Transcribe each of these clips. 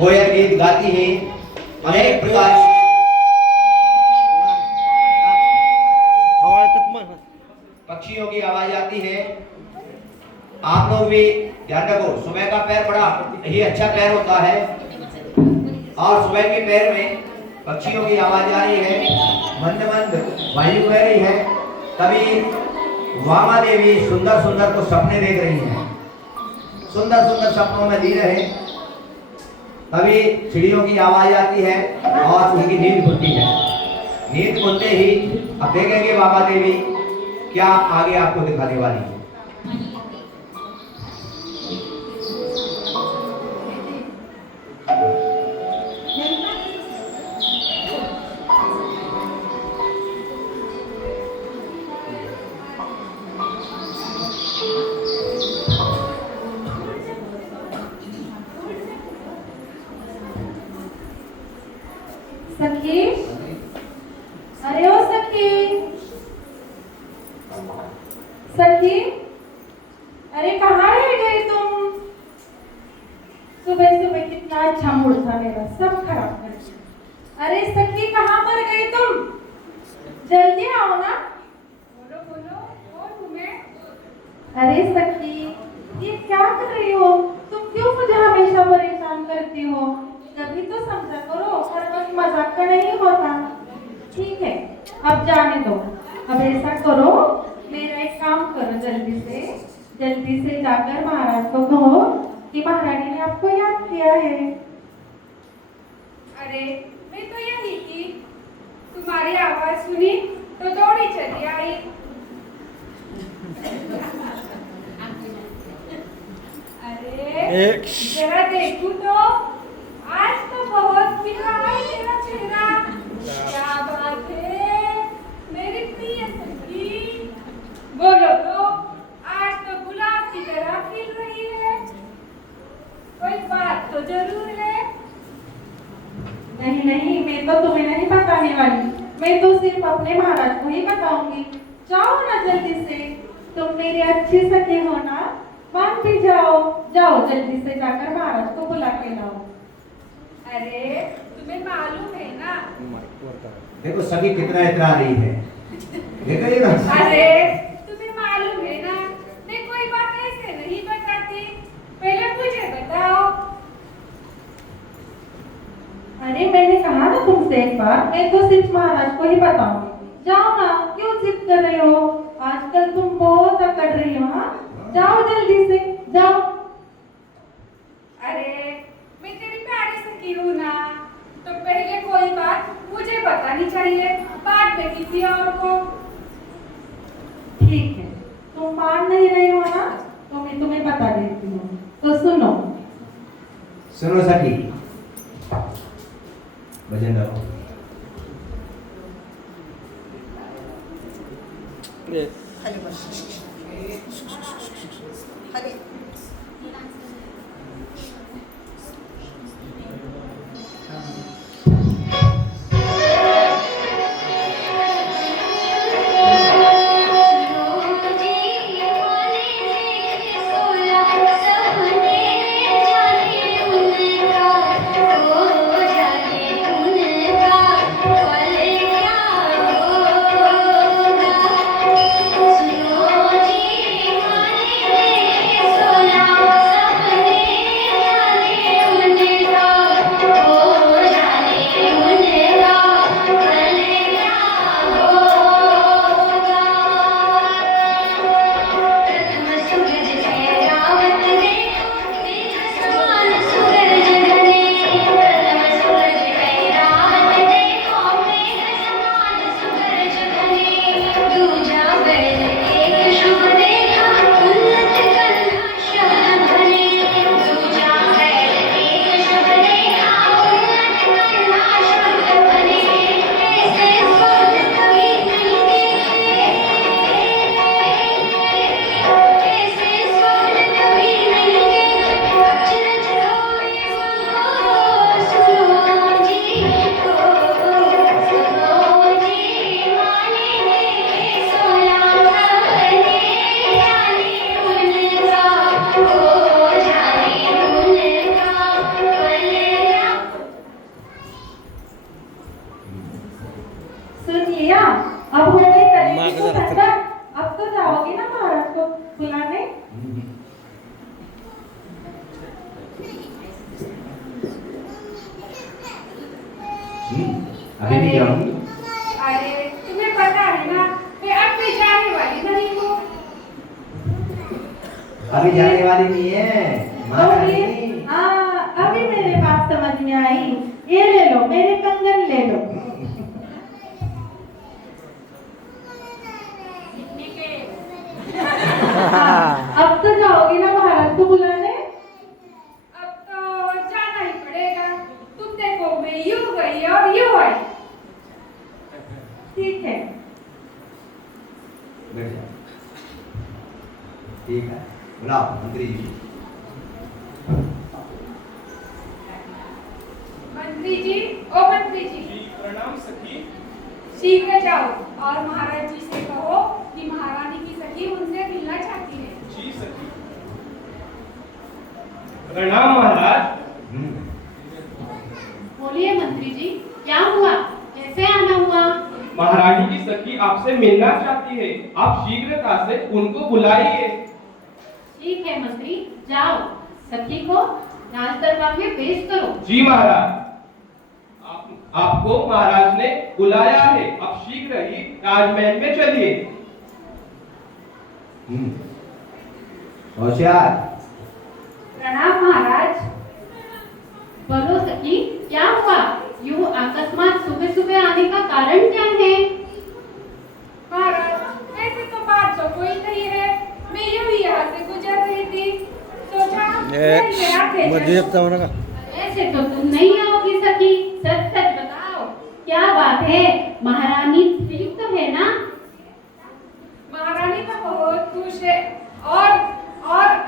कोयल गीत गाती है, अनेक प्रकार पक्षियों की आवाज आती है। आप लोग भी ध्यान रखो, सुबह का पैर बड़ा ही अच्छा पैर होता है और सुबह के पैर में पक्षियों की आवाज आ रही है, मंद मंद वायु बह रही है। तभी वामा देवी सुंदर सुंदर को सपने देख रही हैं, सुंदर सुंदर सपनों में ली रहे। तभी चिड़ियों की आवाज आती है और उनकी नींद खुलती है। नींद खुलते ही अब देखेंगे बाबा देवी क्या आगे आपको दिखाने वाली है। सखी, अरे ओ सखी, सखी, अरे कहाँ रह गई तुम? सुबह सुबह कितना अच्छा मूड था मेरा, सब खराब कर दिया। अरे सखी कहाँ पर गई तुम? जल्दी आओ ना। बोलो बोलो, कौन हूँ मैं? अरे सखी, ये क्या कर रही हो? तुम क्यों मुझे हमेशा परेशान करती हो? कभी तो समझा करो, हर वक्त मजाक का नहीं होता। ठीक है, अब जाने दो। अब ऐसा करो, मेरा एक काम करो, जल्दी से जाकर महाराज को कहो कि महारानी ने आपको याद किया है। अरे मैं तो यही थी, तुम्हारी आवाज सुनी तो दौड़ी चली आई। अरे जरा देखूं तो, आज तो बहुत खिला है तेरा चेहरा। क्या बात है मेरी प्रिय सखी, बोलो तो, आज तो गुलाब की तरह खिल रही है। कोई बात तो जरूर है। नहीं नहीं, मैं तो तुम्हें नहीं बताने वाली, मैं तो सिर्फ अपने महाराज को ही बताऊंगी। जाओ ना जल्दी से, तुम मेरी अच्छी सखी हो ना, मान भी जाओ। जाओ जल्दी से जाकर महाराज को बुला के लाओ। अरे तुम्हें मालूम है ना? देखो सभी कितना इतरा रही है, देखो ये ना। अरे तुम्हें मालूम है ना, मैं कोई बात ऐसे नहीं बताती, पहले मुझे बताओ। अरे मैंने कहा ना तुमसे एक बार, मैं तो सिर्फ महाराज को ही बताऊंगी। जाओ ना, क्यों जिद कर रहे हो? आजकल तुम बहुत अकड़ रही हो। हाँ, जाओ जल्दी से, जाओ। अरे मैं तेरी प्यारी सखी हूँ ना, तो पहले कोई बात मुझे बतानी चाहिए, बाद में किसी और को। ठीक है, तुम मान नहीं रहे हो ना, तो मैं तुम्हें बता देती हूँ। तो सुनो। सुनो सखी, भजन गाओ। हरे सुनो जी अभी नहीं जाऊंगी। अरे तुम्हें पता है ना, मैं अब भी जाने वाली नहीं हूँ। अभी जाने वाली नहीं है महारानी। हाँ, अभी मेरे बात समझ में आई। ये ले लो, मेरे कंगन ले लो। अब तो जाओगी ना महाराज को बुलाने? अब तो जाना ही पड़ेगा। तुम देखो, मैं यूं गई और यूं आई। ठीक है। बैठ जाओ। ठीक है, बुलाओ मंत्री जी। मंत्री जी, ओ मंत्री जी, प्रणाम सखी। शीघ्र जाओ और महाराज जी से कहो कि महारानी की सखी उनसे मिलना चाहती है। जी सखी। प्रणाम महाराज। बोलिए मंत्री जी, क्या हुआ? कैसे आना हुआ? महारानी की सखी आपसे मिलना चाहती है, आप शीघ्रता से उनको बुलाइए। ठीक है मंत्री, जाओ सखी को राज दरबार में पेश करो। जी महाराज। आपको महाराज ने बुलाया है, आप शीघ्र ही राजमहल में चलिए। होशियार। प्रणाम महाराज। बोलो सखी, क्या हुआ? यूं अकस्मात सुबह सुबह आने का कारण क्या है? महाराज, ऐसे तो बात तो कोई नहीं है। मैं यूं ही यहाँ से गुजर रही थी, सोचा ऐसे तो तुम नहीं आओगी सखी, सच सच बताओ, क्या बात है? महारानी ठीक तो है ना? महारानी तो बहुत खुश है और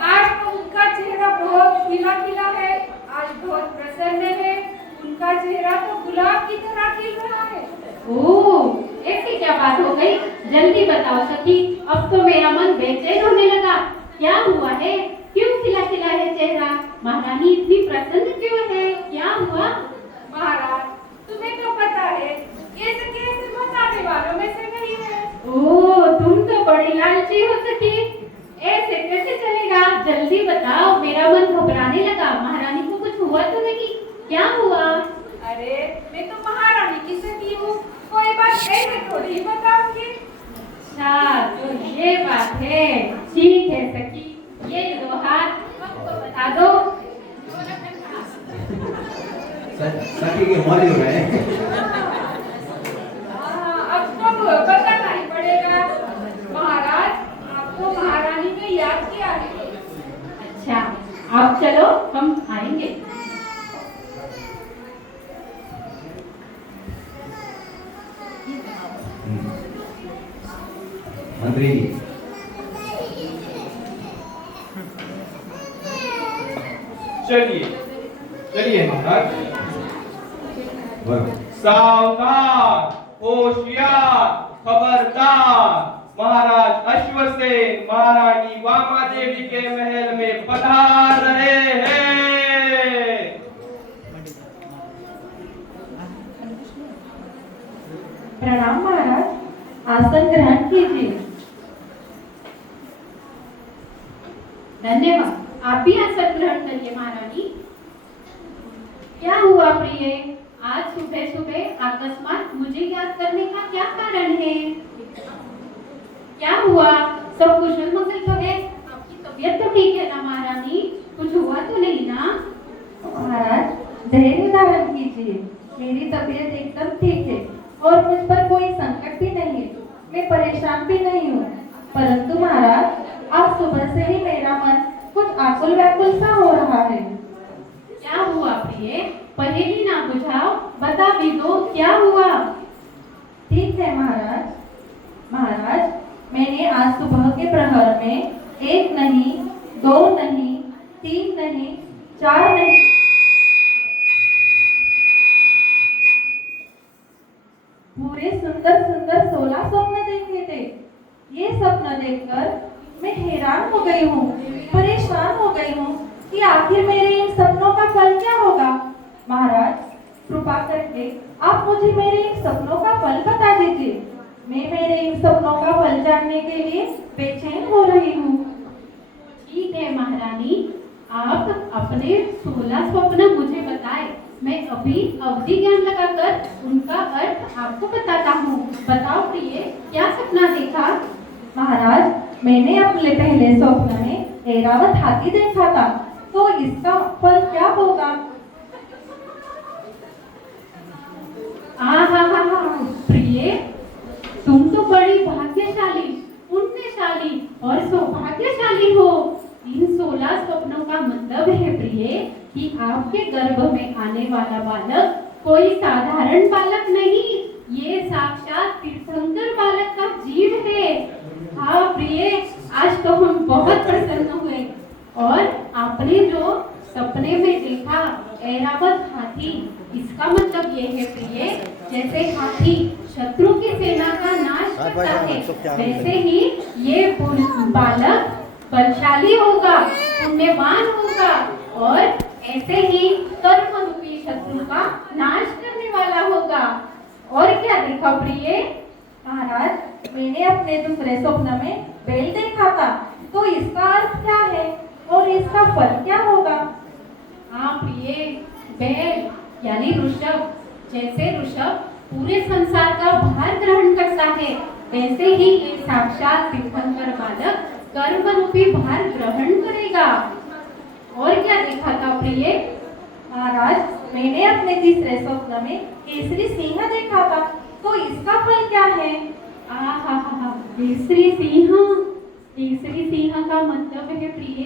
आज तो उनका चेहरा बहुत खिला खिला है। आज बहुत प्रसन्न है। उनका चेहरा तो गुलाब की तरह खिल रहा है। ओह, ऐसी क्या बात हो गई? जल्दी बताओ सखी, अब तो मेरा मन बेचैन होने लगा। क्या हुआ है? क्यों खिला खिला है चेहरा? महारानी इतनी प्रसन्न क्यों है? क्या हुआ? महाराज, तुम्हें तो पता है, ये कैसे बताने वालों में से नहीं है। ओह, तुम तो बड़ी लालची हो सखी। ऐसे कैसे चलेगा? जल्दी बताओ, मेरा मन घबराने लगा। महारानी को कुछ हुआ तो नहीं? क्या हुआ? अरे, मैं तो महारानी की सखी हूँ, कोई बात ऐसे थोड़ी ही बताऊंगी। अच्छा, तो ये बात है। ठीक है सखी, ये लो हाथ, अब तो बता दो। सखी के मौज हो गए। अब तो बताना ही पड़ेगा। महाराज, आपको महारानी ने याद किया है। अच्छा, आप चलो, हम आएंगे। मंत्री जी, चलिए चलिए महाराज। बोलो। सावधान, होशियार, खबरदार, महाराज अश्वसेन महारानी वामा देवी के महल में पधार रहे हैं। प्रणाम महाराज, आसन ग्रहण कीजिए। धन्यवाद, आप भी आसन ग्रहण करिए महारानी। क्या हुआ प्रिय? आज सुबह सुबह अकस्मात मुझे याद करने का क्या कारण है? क्या हुआ? सब कुशल मंगल तो है? आपकी तबीयत तो ठीक है ना महारानी? कुछ हुआ तो नहीं ना? महाराज, धैर्य धारण कीजिए। मेरी तबीयत एकदम ठीक है और मुझ पर कोई संकट भी नहीं है। मैं परेशान भी नहीं हूँ। परंतु महाराज, आज सुबह से ही मेरा मन कुछ आकुल व्याकुल सा हो रहा है। क्या हुआ प्रिय? पहेली ना बुझाओ, बता भी दो, क्या हुआ? ठीक है महाराज। महाराज, मैंने आज सुबह के प्रहर में 1 नहीं, 2 नहीं, 3 नहीं, 4 नहीं, पूरे सुंदर सुंदर 16 स्वप्न देखे थे। ये स्वप्न देखकर मैं हैरान हो गई हूँ, परेशान हो गई हूँ कि आखिर मेरे इन सपनों का फल क्या होगा। महाराज, कृपा करके आप मुझे मेरे इन सपनों का फल बता दीजिए। मैं मेरे इन सपनों का फल जानने के लिए बेचैन हो रही हूँ। ठीक है महारानी, आप अपने 16 स्वप्न मुझे बताएं। आए, मैं अभी अवधि ज्ञान लगाकर उनका अर्थ आपको बताता हूँ। बताओ प्रिय, क्या सपना देखा? महाराज, मैंने अपने पहले स्वप्न में ऐरावत हाथी देखा था, तो इसका फल क्या होगा? प्रिय, तुम तो बड़ी भाग्यशाली, पुण्यशाली और सौभाग्यशाली हो। इन 16 स्वप्नों का मतलब है प्रिय कि आपके गर्भ में आने वाला बालक कोई साधारण बालक नहीं, ये साक्षात तीर्थंकर बालक का जीव है। हाँ प्रिय, आज तो हम बहुत प्रसन्न हुए। और आपने जो सपने में देखा ऐरावत हाथी, इसका मतलब ये है प्रिय, जैसे हाथी शत्रु की सेना का नाश करता है, वैसे ही ये बालक बलशाली होगा, पुण्यवान होगा और ऐसे ही कर्म रूपी शत्रु का नाश करने वाला होगा। और क्या देखा प्रिय? महाराज, मैंने अपने दूसरे स्वप्न में बैल देखा था, तो इसका अर्थ क्या है और इसका फल क्या होगा? हाँ प्रिय, बैल यानी ऋषभ। जैसे ऋषभ पूरे संसार का भार ग्रहण करता है, वैसे ही ये साक्षात तीर्थंकर बालक कर्म रूपी भार ग्रहण करेगा। और क्या देखा था प्रिय? महाराज, मैंने अपने तीसरे स्वप्न में केसरी सिंह देखा था, तो इसका फल क्या है? केसरी सिंह। केसरी सिंह का मतलब है प्रिय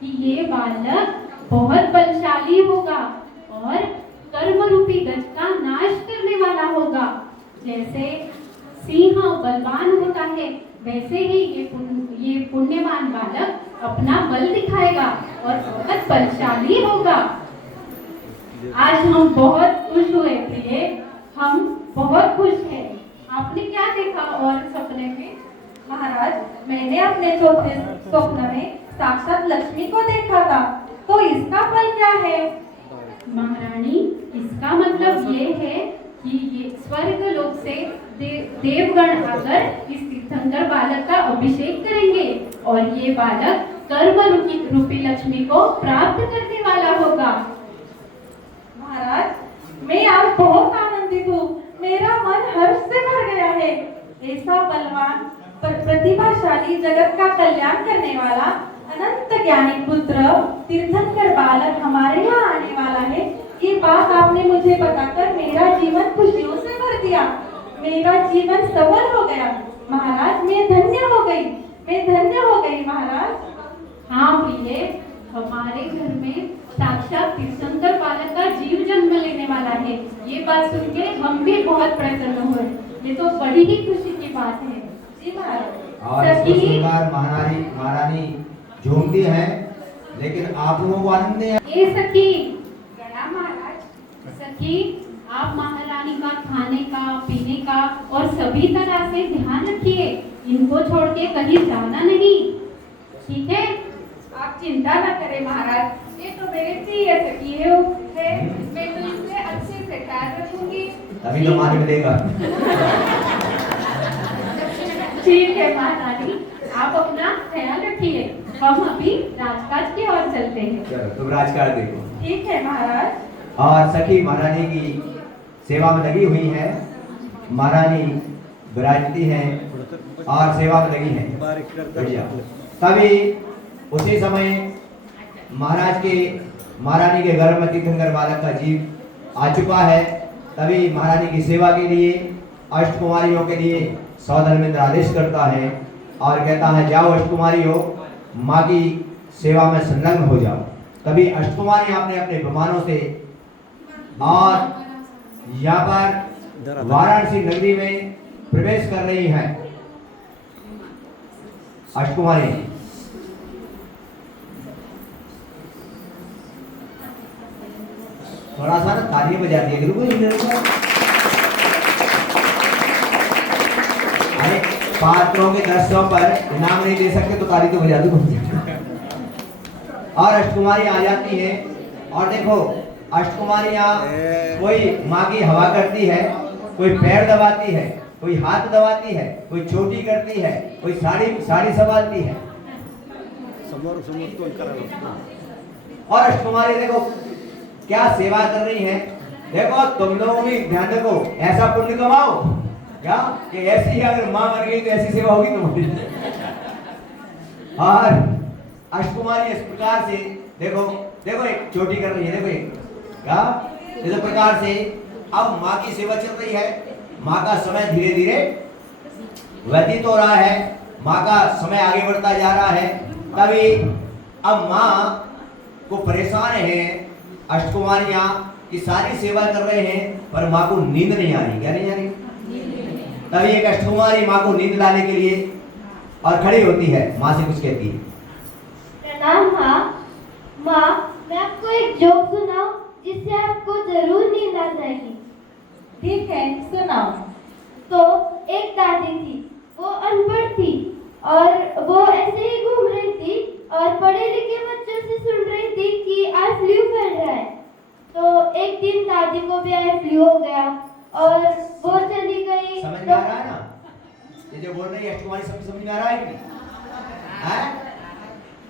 कि ये बालक बहुत बलशाली होगा और कर्म रूपी गज का नाश करने वाला होगा। जैसे सिंह बलवान होता है, वैसे ही ये पुण्यवान बालक अपना बल दिखाएगा और बहुत बलशाली होगा। आज हम बहुत खुश हुए प्रिय, हम बहुत खुश हैं। आपने क्या देखा और सपने में? महाराज, मैंने अपने चौथे स्वप्न में साक्षात लक्ष्मी को देखा था, तो इसका फल क्या है? महारानी, इसका मतलब ये है कि ये स्वर्ग लोक से देवगण आकर इस तीर्थंकर बालक का अभिषेक करेंगे और ये बालक कर्म रूपी लक्ष्मी को प्राप्त करने वाला होगा। महाराज, मैं आज बहुत आनंदित हूँ, मेरा मन हर्ष से भर गया है। ऐसा बलवान प्रतिभाशाली, जगत का कल्याण करने वाला अनंत ज्ञानी पुत्र तीर्थंकर बालक हमारे यहाँ आने वाला है, ये बात आपने मुझे बताकर मेरा जीवन खुशियों से भर दिया। मेरा जीवन सफल हो गया महाराज, मैं धन्य हो गई, मैं धन्य हो गई महाराज। हाँ प्रिय, हमारे घर में साक्षात तीर्थंकर बालक का जीव जन्म लेने वाला है। ये बात सुन के हम भी बहुत प्रसन्न हुए। ये तो बड़ी ही खुशी की बात है। जी महाराज। और इसको सुनकर महारानी झूमती है, लेकिन आप लोगों को आनंद नहीं है। ए सखी, प्रणाम महाराज। सखी, आप महारानी का खाने का, पीने का और सभी तरह से ध्यान रखिए, इनको छोड़ के कहीं जाना नहीं, ठीक है? आप चिंता न करें महाराज, ये तो मेरे प्रिय सखी है, मैं तो इसे अच्छे से ख्याल रखूंगी। तभी तो मान मिलेगा। ठीक है महारानी, आप अपना ख्याल रखिए, हम अभी राजकाज की ओर चलते हैं। चलो तुम राजकाज देखो। ठीक है महाराज। और सखी महारानी की सेवा में लगी हुई है, महारानी विराजती है और सेवा में लगी है। बढ़िया। तभी उसी समय महारानी के गर्भ में तीर्थंकर बालक का जीव आ चुका है। तभी महारानी की सेवा के लिए अष्टकुमारियों के लिए सौधर्मेंद्र आदेश करता है और कहता है, जाओ अष्टकुमारियों, माँ की सेवा में संलग्न हो जाओ। तभी अष्टकुमारियां अपने अपने विमानों से और यहाँ पर वाराणसी नगरी में प्रवेश कर रही हैं। अष्टकुमारी थोड़ा सा ना तालियां बजाती है, अरे पात्रों के दृश्यों पर इनाम नहीं दे सकते तो ताली तो बजा दो। और अष्टकुमारी आ जाती है और देखो अष्टकुमारियां कोई माँ की हवा करती है, कोई पैर दबाती है, कोई हाथ दबाती है, कोई चोटी करती है, कोई साड़ी संभालती है। और अष्टकुमारी देखो क्या सेवा कर रही हैं। देखो तुम लोग भी ध्यान रखो, ऐसा पुण्य कमाओ क्या कि ऐसी अगर मां मर गई तो ऐसी सेवा होगी तुम्हारी। और अष्टकुमारी इस प्रकार से देखो देखो एक चोटी कर रही है, देखो एक क्या इस प्रकार से अब मां की सेवा चल रही है। मां का समय धीरे धीरे व्यतीत हो रहा है, मां का समय आगे बढ़ता जा रहा है। तभी अब मां को परेशान है अष्टकुमारियां की सारी सेवा कर रहे हैं पर मां को नींद नहीं आ रही। क्या नहीं आ रही? तभी एक अष्टकुमारी मां को नींद लाने के लिए और खड़ी होती है, मां से कुछ कहती है। प्रणाम माँ। माँ, मैं आपको एक जोक सुनाऊं जिससे आपको जरूर नींद आ जाएगी। ठीक है, सुनाओ। तो एक दादी थी, वो अनपढ़ थी और वो ऐसे ही घूम रही थी और पढ़े लिखे बच्चों से सुन रही थी कि आज फ्लू फैल रहा है। तो एक दिन दादी को भी आज फ्लू हो गया और वो चली गई। समझ में आ रहा है ना ये जो बोल रही है अष्टकुमारी, समझ में आ रहा है कि नहीं? हैं?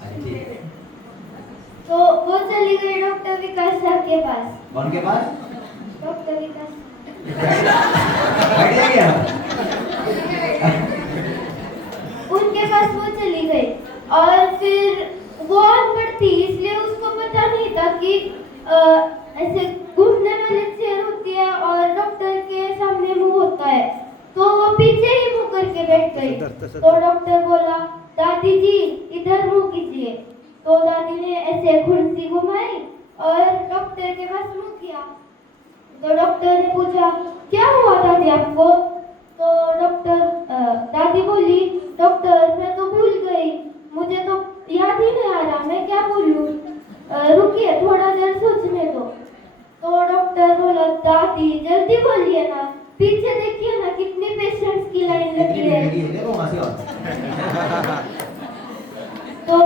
अच्छा ठीक है। तो वो चली गई डॉक्टर विकास सर के पास। कौन के पास? डॉक्टर विकास बैठ गया। उनके पास वो चली गई और फिर वो अनपढ़ थी इसलिए उसको पता नहीं था कि ऐसे घूमने वाली चेयर होती है और डॉक्टर के सामने मुंह होता है। तो वो पीछे ही मुंह करके बैठ गई। तो डॉक्टर बोला, दादी जी इधर मुंह कीजिए। तो दादी ने ऐसे कुर्सी घुमाई और डॉक्टर के पास मुंह किया। तो डॉक्टर ने पूछा, क्या हुआ दादी आपको? तो दादी बोली, डॉक्टर मैं तो भूल गई, मुझे तो याद ही नहीं आ रहा मैं क्या बोलूं, रुकिए थोड़ा देर सोचने दो। तो डॉक्टर बोला, दादी जल्दी बोलिए ना, पीछे देखिए ना कितनी पेशेंट्स की लाइन लगी है। तो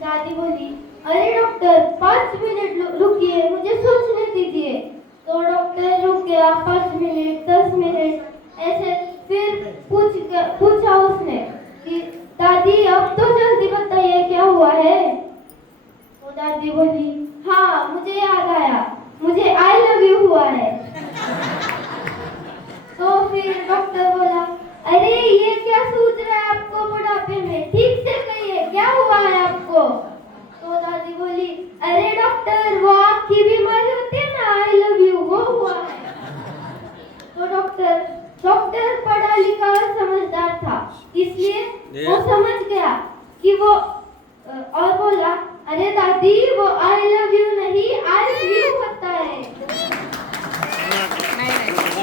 दादी बोली, अरे डॉक्टर 5 मिनट रुकिए, मुझे सोचने दीजिए। तो डॉक्टर रुक गया 5 मिनट 10 मिनट ऐसे। फिर पूछा उसने कि दादी अब तो जल्दी बताइए क्या हुआ है। तो दादी बोली, हाँ मुझे याद आया, मुझे आई लव यू हुआ है। तो फिर डॉक्टर बोला, अरे ये क्या सूझ रहा है आपको बुढ़ापे में, ठीक से कहिए क्या हुआ है आपको। तो दादी बोली, अरे डॉक्टर वो आँख की बीमारी होती है ना, आई लव यू वो हुआ है। तो डॉक्टर पढ़ा लिखा और समझदार था इसलिए वो समझ गया कि वो और बोला, अरे दादी वो आई लव यू नहीं आई लव यू होता है।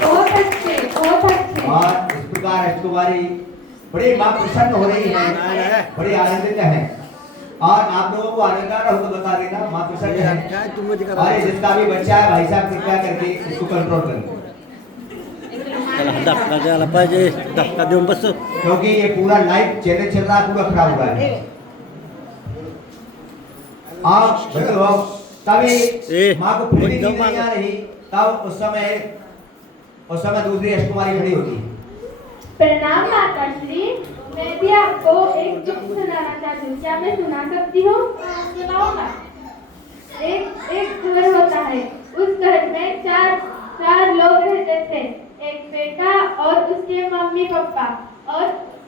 बहुत अच्छे, बहुत अच्छे। और इस प्रकार अष्टकुमारी बड़ी मां प्रसन्न हो रही है, बड़ी आनंदित है। और आप लोगों को आनंद आ रहा हो तो बता देना, मां प्रसन्न है। और ये जिसका भी बच्चा है भाई साहब कृपया करके इसको कंट्रोल करें, क्योंकि ये पूरा लाइव चैनल चल रहा है, पूरा खराब हुआ है। आप देखो तभी मां को फिर भी नींद नहीं आ रही, तब उस समय दूसरी अष्टकुमारी खड़ी होती है। प्रणाम माता श्री, मैं भी आपको एक जोक सुनाना चाहती हूँ, क्या मैं सुना सकती हूँ? सुनाओ ना। एक घर होता है, उस घर में चार लोग रहते थे, एक बेटा और उसके मम्मी पापा और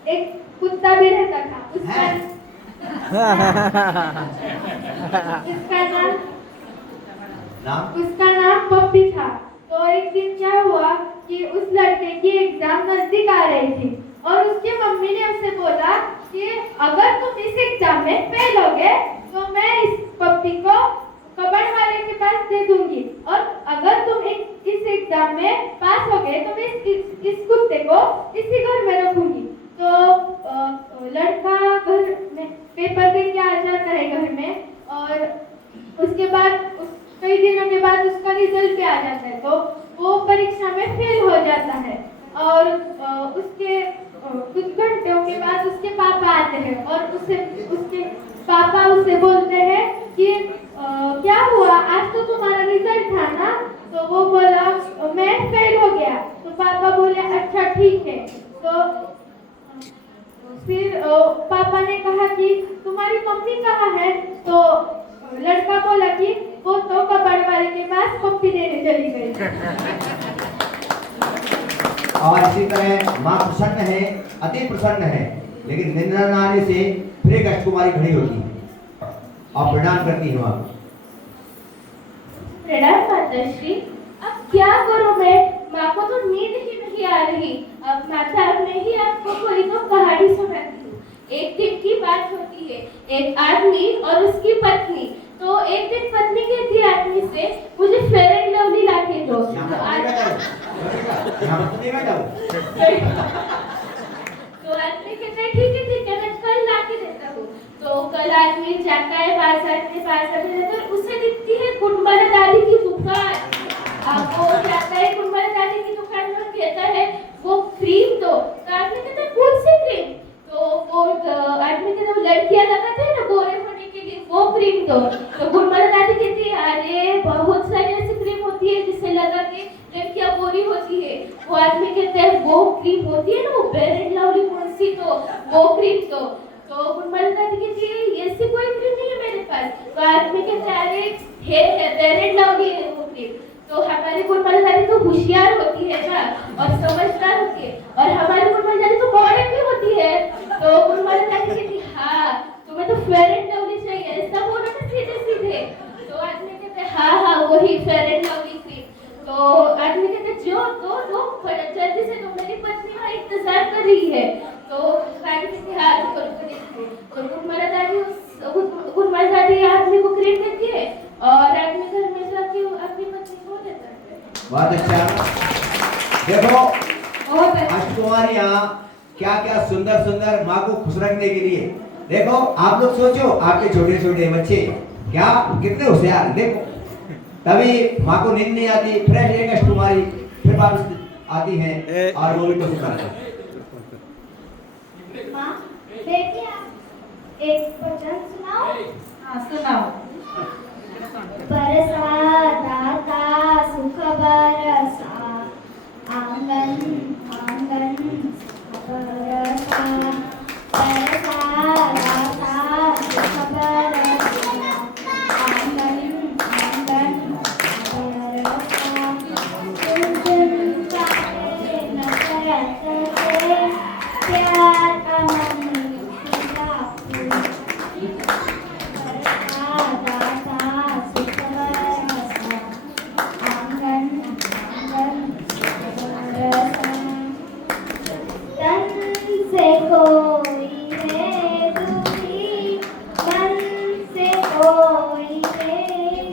एक कुत्ता भी रहता था। उसका नाम पप्पी था। तो एक दिन क्या हुआ कि उस लड़के की एग्जाम नजदीक आ रही थी और उसकी मम्मी ने उसे बोला कि अगर तुम इस एग्जाम में फेल हो गए तो मैं इस पप्पी को कबाड़ वाले के पास दे दूंगी, और अगर तुम इस एग्जाम में पास हो गए तो मैं इस कुत्ते को इसी घर में रखूंगी। तो लड़का घर में पेपर देके आ जाता है घर में, और उसके बाद कई दिनों के बाद उसका रिजल्ट भी आ जाता है। तो वो परीक्षा में फेल हो जाता है और उसके कुछ घंटों के बाद उसके पापा आते हैं और उसके पापा उसे बोलते हैं कि क्या हुआ, आज तो तुम्हारा रिजल्ट था ना। तो वो बोला मैं फेल हो गया। तो पापा बोले अच्छा ठीक है। तो फिर पापा ने कहा कि तुम्हारी मम्मी कहाँ है। तो लड़का बोला कि वो तो कबाड़ वाले के पास पप्पी देने चली गई। और इसी तरह माँ प्रसन्न है, अति प्रसन्न है, लेकिन निंदा न आने से फिर एक अष्टकुमारी खड़ी होती है और प्रणाम करती है माँ। प्रणाम माताश्री। अब क्या करूं मैं? माँ को तो नींद ही नहीं आ रही। अब माता मैं ही आपको कोई तो कहानी सुनाती हूँ। एक दिन की बात होती है, एक आदमी और उसकी पत्नी। तो एक दिन पत्नी कहती है आदमी से, मुझे फेयर एंड लवली ला के दो। तो आदमी कहता है ठीक है मैं कल ला के देता हूँ। तो कल आदमी जाता है बाजार में तो उसे दिखती है कुंबल दादी की दुकान। अब वो जाता है कुंबल दादी की दुकान में, कहता है वो क्रीम दो। तो आदमी कहता है कौन सी क्रीम? तो वो आदमी कहता है लड़कियां लगाते हैं ना गोरे होने के लिए, वो क्रीम दो। तो कुंबल दादी कहती है अरे बहुत सारी ऐसी क्रीम होती है जिसे लगा के लड़कियां गोरी होती है। वो आदमी कहते हैं वो क्रीम होती है ना, वो फेयर एंड लवली कौन सी? तो वो क्रीम तो कुंबल दादी कहती है ऐसी कोई क्रीम नहीं है मेरे पास। तो आदमी कहता है अरे है फेयर एंड लवली है वो क्रीम। तो हमारी कुंबल दादी तो होशियार होती है ना और समझदार होती है, और हमारी कुंबल दादी तो मॉडर्न भी होती है। तो कुंबल दादी कहती है तुम्हें तो फेयर एंड लवली चाहिए, ऐसा बोलो ना सीधे। तो आदमी कहते हैं हाँ वही फेयर एंड लवली क्रीम। तो आदमी कहते जो दो जल्दी से, तो मेरी पत्नी वहाँ इंतजार कर रही है। तो रानी कहती है हाँ तो कुंबल दादी आदमी को क्रीम देती है और आदमी घर में जाके अपनी पत्नी को देता है। बहुत अच्छा। देखो अष्टकुमारियाँ क्या क्या सुंदर सुंदर माँ को खुश रखने के लिए। देखो आप लोग सोचो, आपके छोटे छोटे बच्चे क्या कितने होशियार। देखो तभी माँ को नींद नहीं आती, फ्रेश एक अष्टकुमारी फिर वापस आती है और वो भी तो सुनाते हैं। माँ बेटी आप एक भजन सुनाओ। हाँ सुनाओ। बरसा दाता सुख बरसा, आंगन आंगन सुख बरसा। बरसा दाता सुख बरसा, आंगन आंगन सुख बरसा। कुंजन काटे नफरत से, प्यार का मन खुदा फूल। बरसा दाता सुख बरसा, आंगन आंगन सुख बरसा। तन से कोई है दुखी, मन से कोई है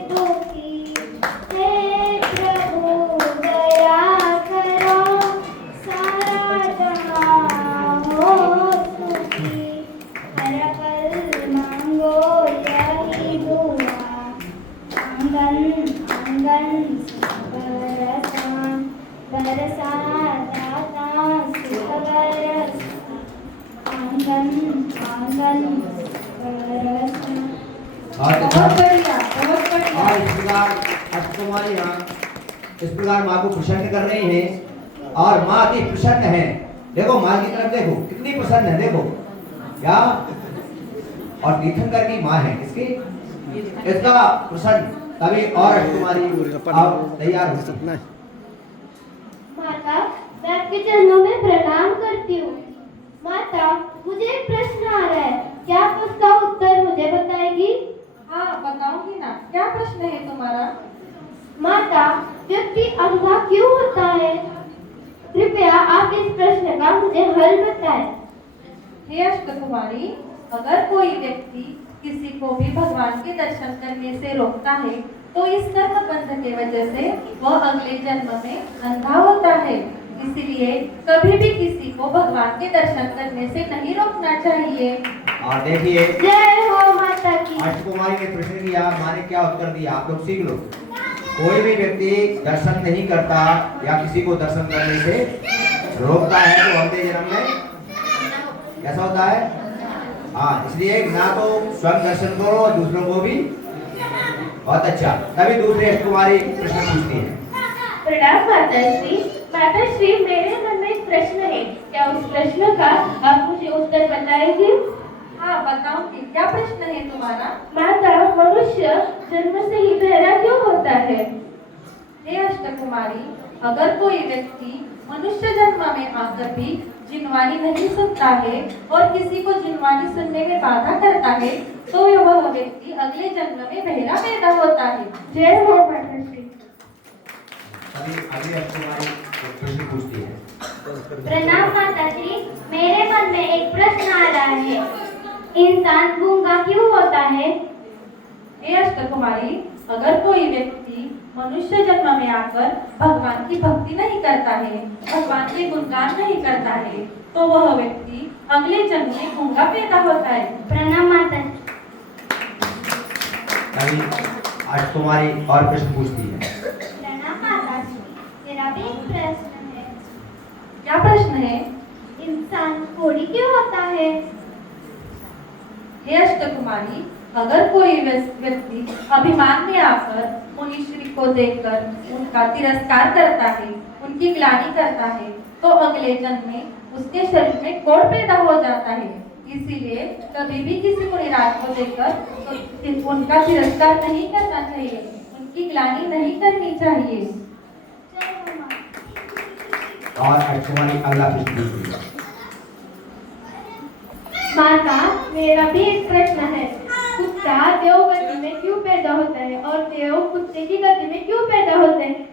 दुखी, हे प्रभु दया करो, सारा जहां हो सुखी। हर पल मांगो यही दुआ, आंगन आंगन सुख बरसा। बरसा दाता सुख बरसा, आंगन आंगन सुख बरसा। बहुत अच्छा। बहुत बढ़िया बहुत बढ़िया। और इस प्रकार अष्टकुमारियाँ इस प्रकार माँ को प्रसन्न कर रही हैं और माँ अति प्रसन्न है। देखो माँ की तरफ देखो कितनी प्रसन्न है। देखो क्या, और तीर्थंकर की माँ है किसकी? इसका प्रसन्न। तभी और अष्टकुमारी अब तैयार हो सकती है। माता मैं आपके चरणों में प्रणाम करती हूँ। माता मुझे एक प्रश्न आ रहा है, क्या आप उसका उत्तर मुझे बताएगी? हाँ बताऊंगी ना, क्या प्रश्न है तुम्हारा? माता व्यक्ति अंधा क्यों होता है? कृपया आप इस प्रश्न का मुझे हल बताएं। हे अष्टकुमारी, अगर कोई व्यक्ति किसी को भी भगवान के दर्शन करने से रोकता है तो इस कर्म बंध के वजह से वह अगले जन्म में अंधा होता है। इसलिए कभी भी किसी को भगवान के दर्शन करने से नहीं रोकना चाहिए। और देखिए जय हो माता की। अष्टकुमारी के प्रश्न की माँ ने क्या उत्तर दिया, आप लोग सीख लो। कोई भी व्यक्ति दर्शन नहीं करता या किसी को दर्शन करने से रोकता है तो अगले जन्म में कैसा होता है? हाँ, इसलिए ना तो स्वयं दर्शन करो और दूसरों को भी। बहुत अच्छा। तभी दूसरी अष्टकुमारी प्रश्न पूछती है। प्रणाम माताश्री। माताश्री मेरे मन में एक प्रश्न है, क्या उस प्रश्न का आप मुझे उत्तर बताएंगे? हाँ बताऊंगी, क्या प्रश्न है तुम्हारा? माता, मनुष्य जन्म से ही बहरा क्यों होता है? हे अष्टकुमारी, अगर कोई व्यक्ति मनुष्य जन्म में आकर भी जिनवानी नहीं सुनता है और किसी को जिनवानी सुनने में बाधा करता है तो वह व्यक्ति अगले जन्म में बहरा पैदा होता है। जय हो माताश्री। अभी अगली अष्टकुमारी एक प्रश्न पूछती है। प्रणाम माताश्री, मेरे मन में एक प्रश्न आ रहा है, इंसान गूंगा क्यों होता है? हे अष्टकुमारी, अगर कोई व्यक्ति मनुष्य जन्म में आकर भगवान की भक्ति नहीं करता है, भगवान के गुणगान नहीं करता है, तो वह व्यक्ति अगले जन्म में गूंगा पैदा होता है। प्रणाम माता। अभी अष्टकुमारी और प्रश्न पूछती है। प्रणाम माता जी, मेरा भी एक प्रश्न है। क्या प्रश्न है? इंसान कोढ़ी क्यों होता है? हे अष्टकुमारी, अगर कोई व्यक्ति अभिमान में आकर मुनिश्री को देखकर उनका तिरस्कार करता है, उनकी ग्लानि करता है, तो अगले जन्म में उसके शरीर में कोढ़ पैदा हो जाता है। इसीलिए कभी भी किसी मुनिराज को देखकर तो उनका तिरस्कार नहीं करना चाहिए, उनकी ग्लानि नहीं करनी चाहिए। और अष्टकुमारी अगला प्रश्न पूछती है। माता, मेरा भी एक प्रश्न है, कुत्ता देव गति में क्यों पैदा होता है और देव कुत्ते की गति में क्यों पैदा होते हैं?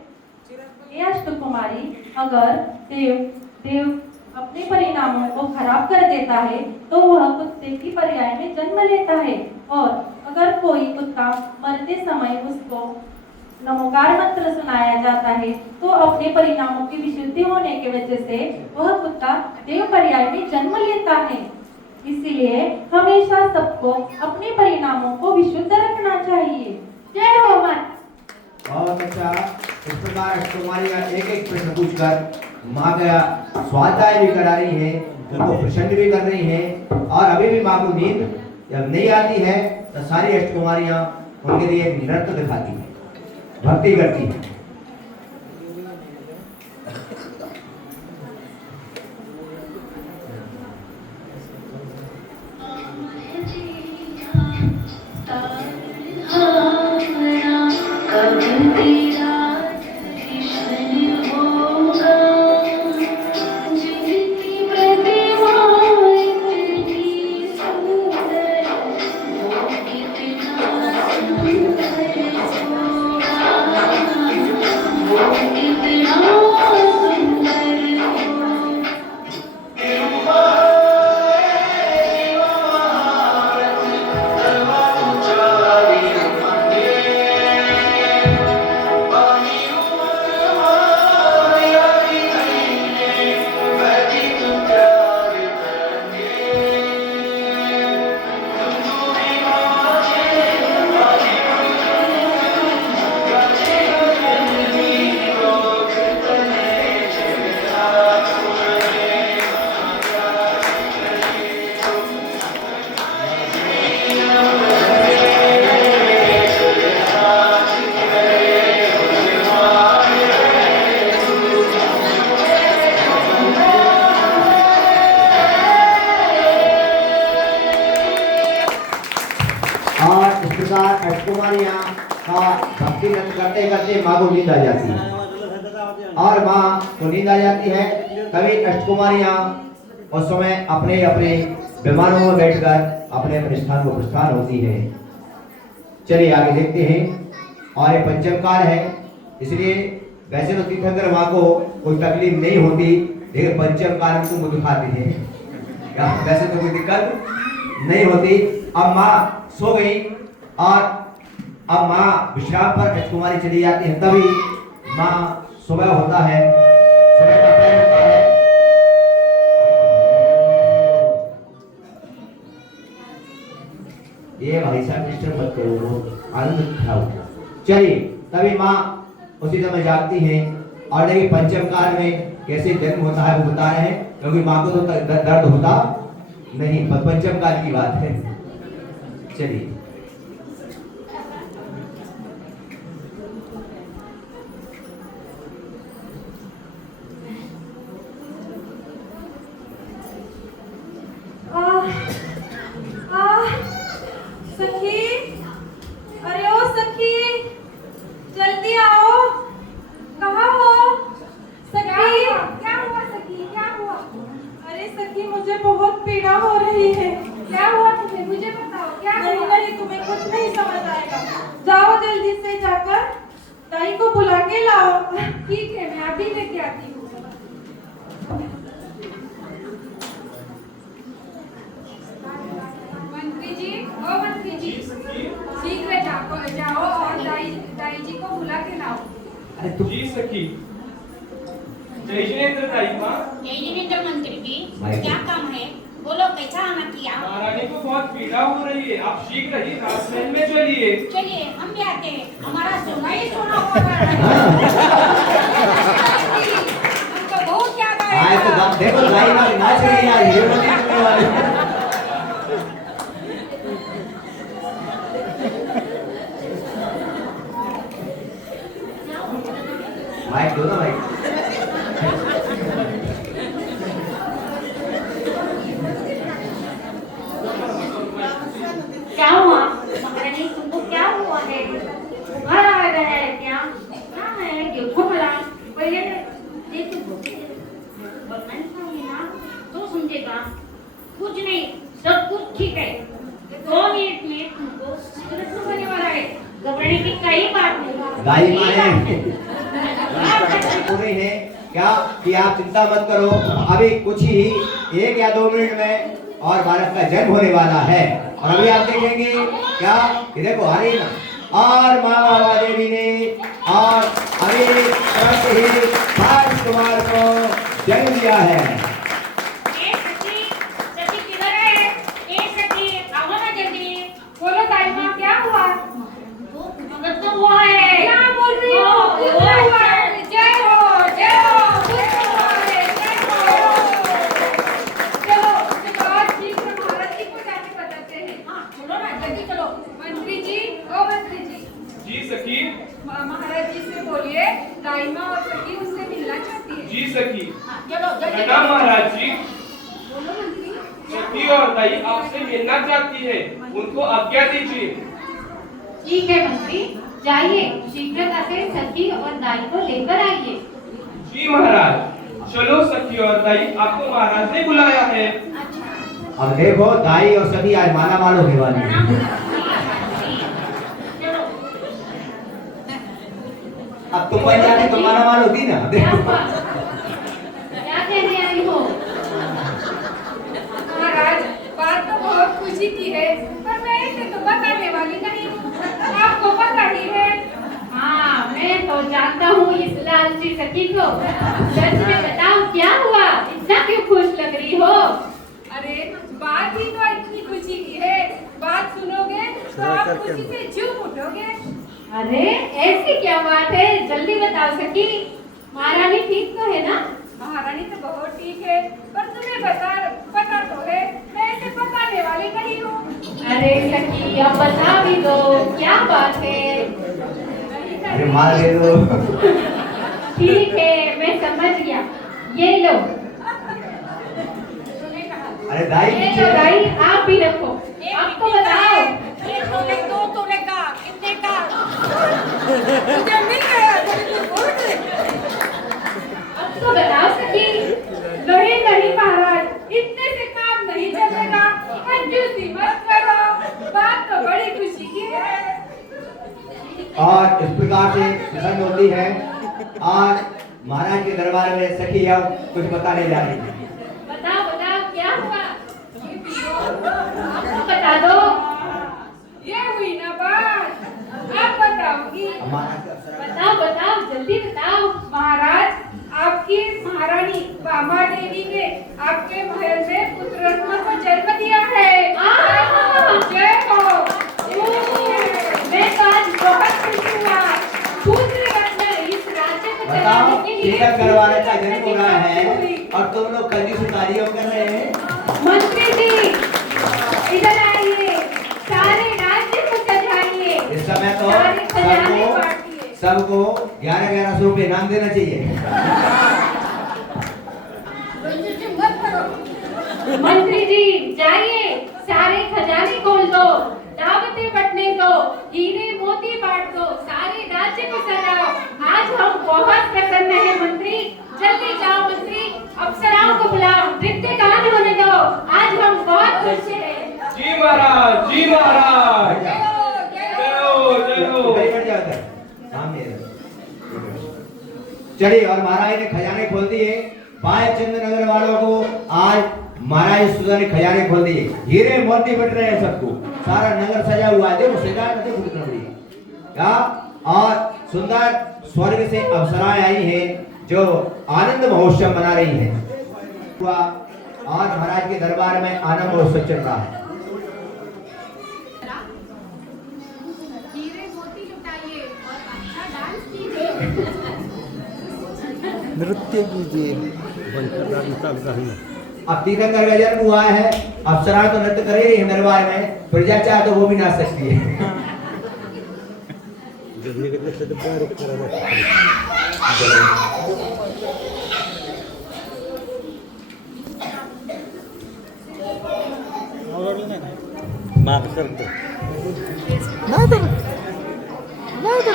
हे अष्टकुमारी, अगर देव अपने परिणामों को खराब कर देता है तो वह कुत्ते की पर्याय में जन्म लेता है, और अगर कोई कुत्ता मरते समय उसको नमोकार मंत्र सुनाया जाता है तो अपने परिणामों की विशुद्धि होने की वजह से वह कुत्ता देव पर्याय में जन्म लेता है। इसीलिए हमेशा सबको अपने परिणामों को विशुद्ध रखना चाहिए। जय हो माता। बहुत अच्छा। इस प्रकार अष्टकुमारी एक एक प्रश्न पूछकर माँ का स्वाध्याय भी करा रही है, उनको प्रसन्न भी कर रही है, और अभी भी माँ को नींद जब नहीं आती है तो सारी अष्टकुमारियाँ उनके लिए एक नृत्य दिखाती है, भक्ति करती है। अष्टकुमारियाँ का भक्ति नृत्य करते करते माँ को नींद आ जाती है, और माँ को नींद आ जाती है। कभी अष्टकुमारियाँ उस समय अपने अपने विमानों में बैठकर अपने अपने स्थान को प्रस्थान होती है। चलिए आगे देखते हैं। और ये पंचम काल है, इसलिए वैसे तो तीर्थंकर माँ को कोई तकलीफ नहीं होती, लेकिन पंचम काल में तुम दिखाते हैं, वैसे तो कोई दिक्कत नहीं होती। अब माँ सो गई और अब माँ विश्राम पर अष्टकुमारी चली जाती है। तभी माँ सुबह होता है, सुबह का पहर होता है। ये भाई साहब डिस्टर्ब मत करो, आनंद उठाओ। चलिए तभी माँ उसी समय जागती है, और देखिए पंचम काल में कैसे जन्म होता है वो बता रहे हैं, क्योंकि माँ को तो दर्द होता नहीं, पंचम काल की बात है। चलिए बुला के लाओ। ठीक है, मैं अभी लेके आती हूँ। मंत्री जी, ओ मंत्री जी, शीघ्र जाओ और दाई जी को बुला के लाओ। अरे तू जी सखी। जय जिनेंद्र दाई माँ। जय जिनेंद्र मंत्री जी, भाई। क्या काम है? बोलो, कैसा आना किया? महारानी को बहुत पीड़ा हो रही है, आप शीघ्र ही राजमहल में चलिए। चलिए, हम भी आते हैं। हमारा सोना ही सोना हुआ है। हमको बहुत याद आया। आए तो दाम देखो दाई वाली नाच रही है, ये बनी करने वाली। माइक दो ना माइक। क्या हुआ महारानी, तुमको क्या हुआ है? घर आ गए हैं क्या है? देखो भला, पहले देखो वर्णन करूंगी ना तो समझेगा। कुछ नहीं, सब कुछ ठीक है। 2 मिनट में तुमको सुरक्षित होने वाला है, घबराने की कोई बात नहीं। दाई माने पूरे हैं क्या कि आप चिंता मत करो, अभी कुछ ही 1 या 2 मिनट में और बालक का जन्म होने वाला है। और अभी आप देखेंगे क्या कि देखो हरी और माँ बाबा देवी ने और अभी तुरंत ही 5 कुमार को जन्म दिया है। ए सखी, सखी किधर है? ए सखी, आओ ना जल्दी। बोलो दाई माँ, क्या हुआ? मगज तो हुआ है। क्या बोल रही हो? कुछ नहीं हुआ है। जय हो, जय हो, कुछ नहीं हुआ है। जय हो। चलो, इसके बाद शीघ्र महाराज जी को जाके बताते हैं। हाँ, चलो ना, जल्दी चलो। मंत्री जी, ओ मंत्री जी, जी सखी। महाराज जी से बोलिए, दाई माँ और सखी उनसे मिलना चाहती है। जी सखी। हाँ, चलो जल्दी प्रणाम चलो। महाराज जी। बोलो मंत्री। सखी और दाई आपसे मिलना चाहती है, उनको आज्ञा दीजिए। ठीक है मंत्री, जाइए शीघ्रता से सखी और दाई को लेकर आइए। जी महाराज। चलो सखी और दाई, आपको महाराज ने बुलाया है। अब देखो दाई और सभी आज माला माल होने वाली है। प्रणाम। चलो। अब तुम बन जाती तो माला माल होती ना। क्या हुआ? क्या कहने आई हो? महाराज, बात तो बहुत खुशी की है, पर मैं इसे तो बताने वाली नहीं। आपको पता ही है। हाँ, मैं तो जानता हूँ इस लालची सखी को। सच में बताओ क्या हुआ? इतना क्यों खुश लग रही हो? अरे, बात ही तो इतनी खुशी की है, बात सुनोगे तो आप खुशी से झूम उठोगे। अरे ऐसी क्या बात है? जल्दी बताओ सखी। महारानी ठीक तो है ना? महारानी तो बहुत ठीक है, पर तुम्हें पता तो है, मैं इसे बताने वाली नहीं हूँ। अरे सखी, अब बता भी दो, क्या बात है? अरे मार दे दो। ठीक है, मैं समझ गया। ये लो, अरे दाई ये पीछे लो दाई, आप भी रखो। आपको बताओ। एक तोले, 2 तोले का, कितने का? मुझे मिल गया, जल्दी बोल दे। अब तो बताओ सखी। नहीं महाराज, इतने से काम नहीं चलेगा। कंजूसी मत करो, बात तो बड़ी खुशी की है। और इस प्रकार से प्रसन्न होती है और महाराज के दरबार में सखी अब कुछ बताने जा रही है। बताओ बताओ क्या हुआ? आपको बता दो। ये हुई ना बात, अब बताऊंगी। बताओ बताओ, जल्दी बताओ। महाराज, आपकी महारानी बामा देवी ने आपके महल में पुत्र रत्न को जन्म दिया है। जय हो। मैं तो आज बहुत खुश हुआ। पुत्र रत्न इस राज्य को बताओ चलाने के लिए टीका करवाने का जन्म हो रहा है और तुम लोग कंजूस कार्यों कर रहे हैं। मंत्री जी, इधर आइए, सारे राज्य को सजाइए। इस समय तो सारे खजाने बांटिए। सबको 1100 रुपए इनाम देना चाहिए। मंत्री जी जाइए, सारे खजाने खोल दो, दावतें बटने दो, हीरे मोती बांट दो, सारे राज्य को सजाओ। आज हम बहुत प्रसन्न हैं मंत्री। जल्दी जाओ मंत्री, अप्सराओं को बुलाओ, नृत्य गान होने दो। आज हम बहुत खुश हैं। जी महाराज, जी महाराज। जय हो, जय हो। बैठ जाओ इधर, सामने इधर। चढ़ी और महाराज ने खजाने खोल दिए। बालचंद्र नगर वालों को आज महाराज सुधा ने खजाने खोल दिए, हीरे मोती बट रहे हैं सबको, सारा नगर सजा हुआ है। देखो सजा देखो कितना बढ़िया क्या, और सुंदर स्वर्ग से अप्सराएं आई हैं जो आनंद महोत्सव मना रही हैं। आज महाराज के दरबार में आनंद महोत्सव चल रहा है। हीरे मोती लुटाइए और अच्छा डांस कीजिए। नृत्य कीजिए। अब तीर्थंकर का जन्म हुआ है, अप्सरा तो नृत्य कर ही रही है दरबार में, प्रजा चाहे तो वो भी नाच सकती है। माफ करतो मंगल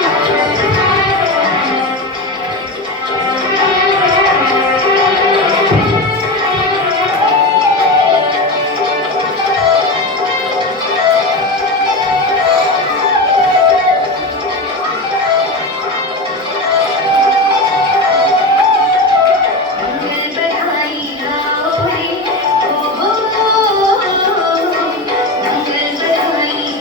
बधाई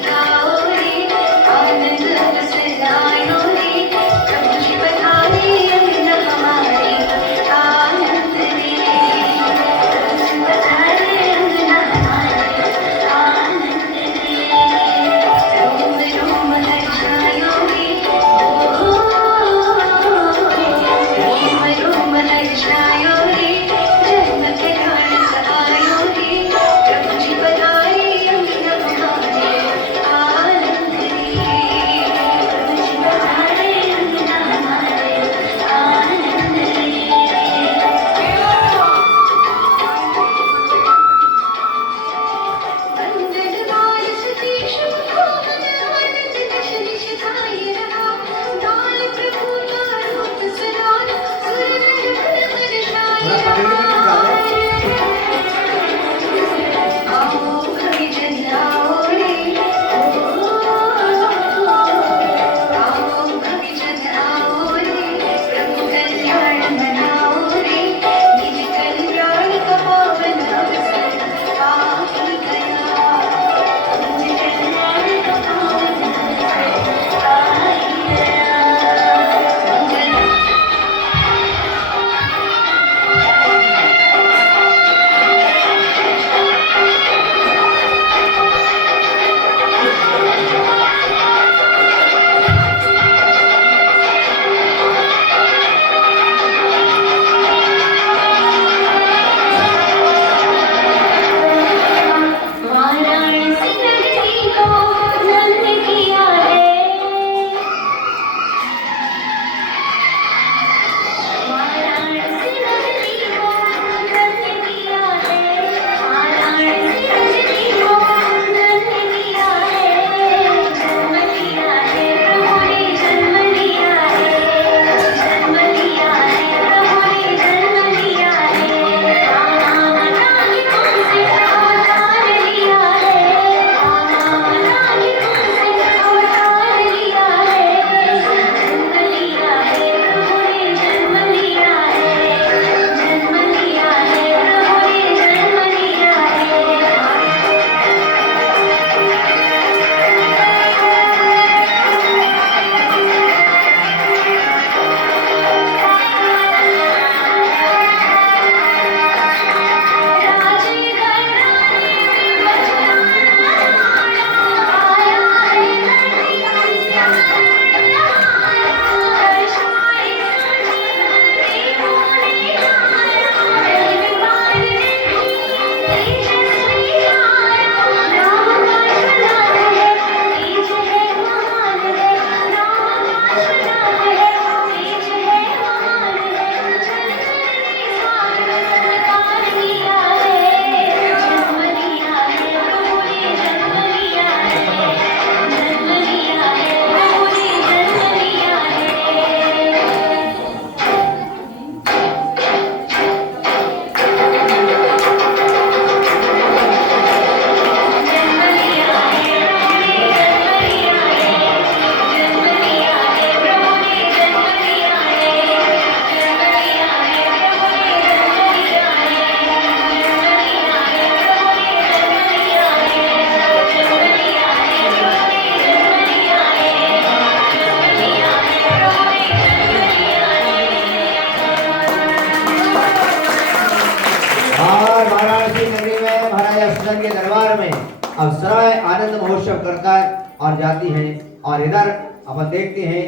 सिंहासन के दरबार में अब सर्व आनंद महोत्सव करता और जाती है। और इधर अपन देखते हैं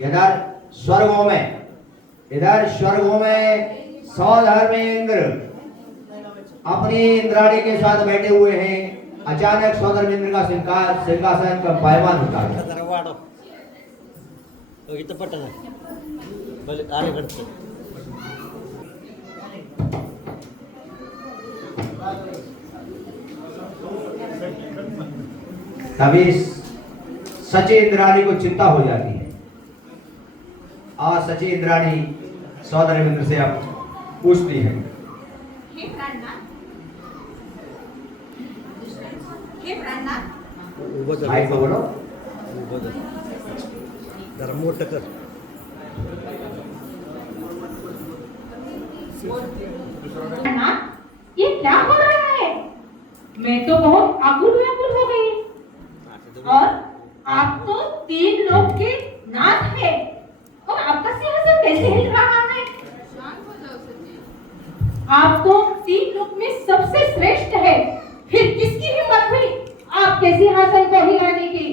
इधर स्वर्गों में सौधर्मेंद्र अपनी इंद्राणी के साथ बैठे हुए हैं। अचानक सौधर्मेंद्र का सिंहासन का पायवान होता है। जरा वाढव. इथं पटकन भले आलेकडचं. तभी सची इंद्राणी को चिंता हो जाती है और सची इंद्राणी सौधर्मेंद्र से अब पूछती है, हे प्राणनाथ, उभं कर. भाई को बोलो। उभं कर. जरा मोठं कर. प्राणनाथ, ये क्या हो रहा है? मैं तो बहुत आकुल व्याकुल हो गई। और आप तो 3 लोक के नाथ हैं और आपका सिंहासन कैसे हिल रहा है? आप तो 3 लोक में सबसे श्रेष्ठ है, फिर किसकी हिम्मत हुई आपके सिंहासन को हिलाने की?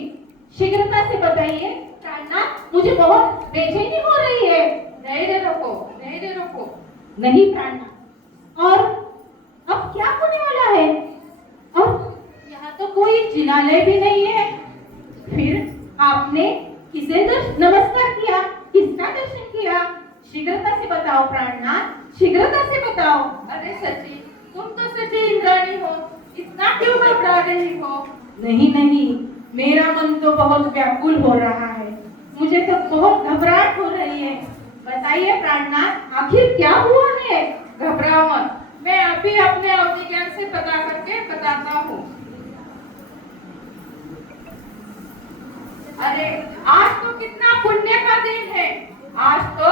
शीघ्रता से बताइए प्राणनाथ, मुझे बहुत बेचैनी हो रही है। धैर्य रखो, धैर्य रखो। नहीं प्राणनाथ, और अब क्या होने वाला है? और यहाँ तो कोई जिनालय भी नहीं है। फिर आपने किसे नमस्कार किया, किसका दर्शन किया? शीघ्रता से बताओ प्राणनाथ, शीघ्रता से बताओ। अरे सची, तुम तो सची इंद्राणी हो, इतना क्यों घबरा रही हो? नहीं नहीं, मेरा मन तो बहुत व्याकुल हो रहा है, मुझे तो बहुत घबराहट हो रही है। बताइए प्राणनाथ, आखिर क्या हुआ है? घबराओ मत, मैं अभी अपने अवधि ज्ञान से पता करके बताता हूँ। अरे आज तो कितना पुण्य का दिन है, आज तो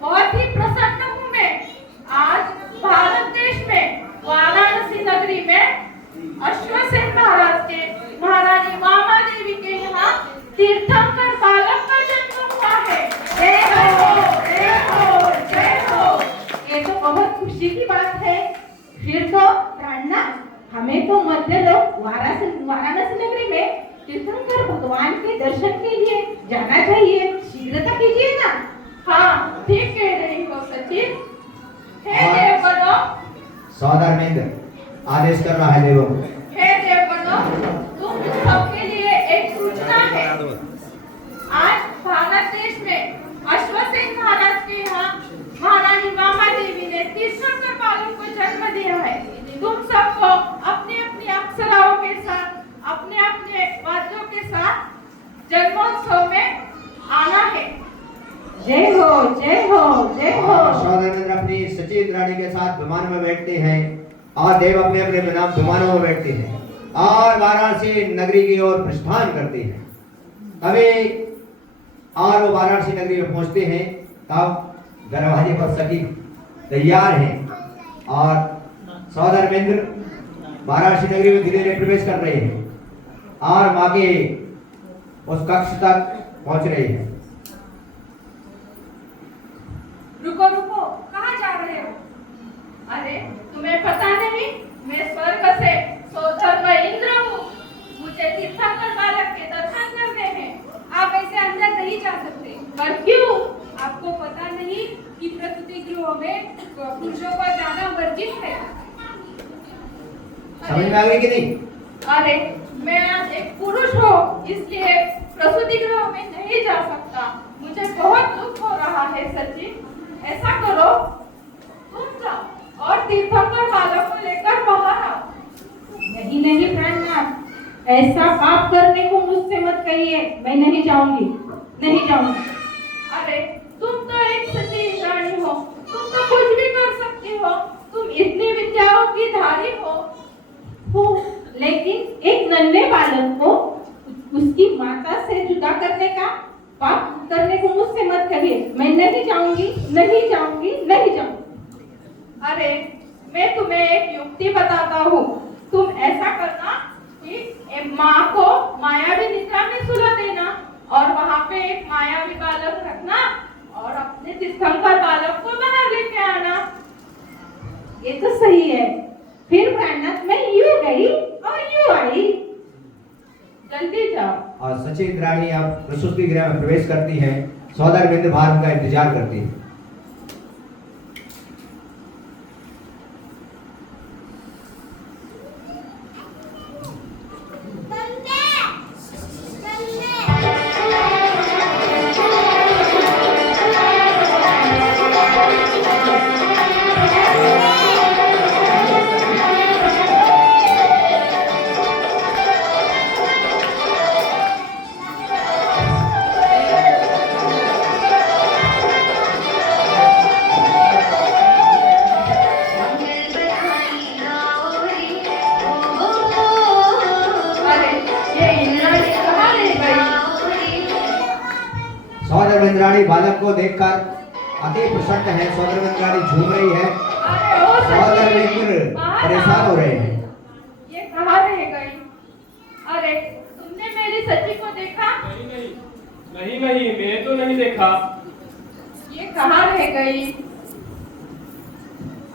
बहुत ही प्रसन्न हूँ मैं। आज भारत देश में वाराणसी नगरी में अश्वसेन महाराज के महारानी मामा देवी के यहाँ तीर्थंकर बालक का जन्म हुआ है। जय हो, जय हो, जय हो। ये तो बहुत खुशी की बात है। फिर तो प्राणनाथ, हमें तो मध्य लोक वाराणसी नगरी में तीर्थंकर भगवान के दर्शन के लिए जाना चाहिए। शीघ्रता कीजिए ना। हाँ, ठीक कह रही हो सची। हे देवगणों, सौधर्मेंद्र आदेश कर रहा है देवों। हे देवगणों, तुम सबके लिए एक सूचना है। आज भारत देश में अश्वसेन महाराज के यहाँ महारानी मामा देवी ने तीर्थंकर बालक को जन्म दिया है। तुम सबको अपनी अपनी अप्सराओं के साथ, अपने अपने वाद्यों के साथ जन्मोत्सव में आना है। जय हो, जय हो, जय हो। सौधर्मेंद्र अपनी सची इंद्राणी के साथ विमान में बैठते हैं और देव अपने अपने विमानों में बैठते हैं और वाराणसी नगरी की ओर प्रस्थान करते हैं। तभी और वो वाराणसी नगरी में पहुंचते हैं, तब दरवाजे पर सखी तैयार हैं और सौधर्मेंद्र वाराणसी नगरी में धीरे धीरे प्रवेश कर रहे हैं और माँ के उस कक्ष तक पहुंच रहे हैं। रुको रुको, कहाँ जा रहे हो? अरे तुम्हें पता नहीं, मैं स्वर्ग से सौधर्म इंद्र हूँ। मुझे तीर्थंकर बालक के दर्शन करने हैं। आप ऐसे अंदर नहीं जा सकते। पर क्यों? आपको पता नहीं कि प्रसूति गृहों में पुरुषों का जाना वर्जित है। समझ में आ गई कि नहीं? अरे मैं आज एक पुरुष हूँ, इसलिए प्रसूति गृह में नहीं जा सकता। मुझे बहुत दुख हो रहा है सची। ऐसा करो, तुम जाओ और तीर्थंकर बालक को लेकर बाहर आओ। नहीं नहीं प्राणनाथ, ऐसा पाप करने को मुझसे मत कहिए। मैं नहीं जाऊंगी, नहीं जाऊंगी। अरे तुम तो एक सच्ची इंद्राणी हो, तुम तो कुछ भी कर सकती हो। तुम इतनी विद्याओं की धारी हो, लेकिन एक नन्हे बालक को उसकी माता से जुदा करने का पाप करने को मुझसे मत कहिए। मैं नहीं जाऊंगी, नहीं जाऊंगी, नहीं जाऊंगी। अरे मैं तुम्हें एक युक्ति बताता हूँ। तुम ऐसा करना कि माँ को मायावी निद्रा में सुला देना और वहाँ पे एक मायावी बालक रखना और अपने तीर्थंकर बालक को बाहर लेके आना। ये तो सही है। फिर प्राणनाथ मैं यूं गई सची इंद्राणी अब प्रसूति गृह में प्रवेश करती हैं। सौदागर मित्र बाहर उनका इंतजार करती है। अरे ये इंद्राणी कहाँ रह गई? सौदागर इंद्राणी बालक को देखकर अति प्रसन्न है। सौदागर इंद्राणी झूम रही है। अरे ओ सौदागर सची, मित्र बाहर परेशान हो रहे हैं। ये कहाँ रह गई? अरे तुमने मेरी सची को देखा? नहीं मैं तो नहीं देखा। ये कहाँ रह गई?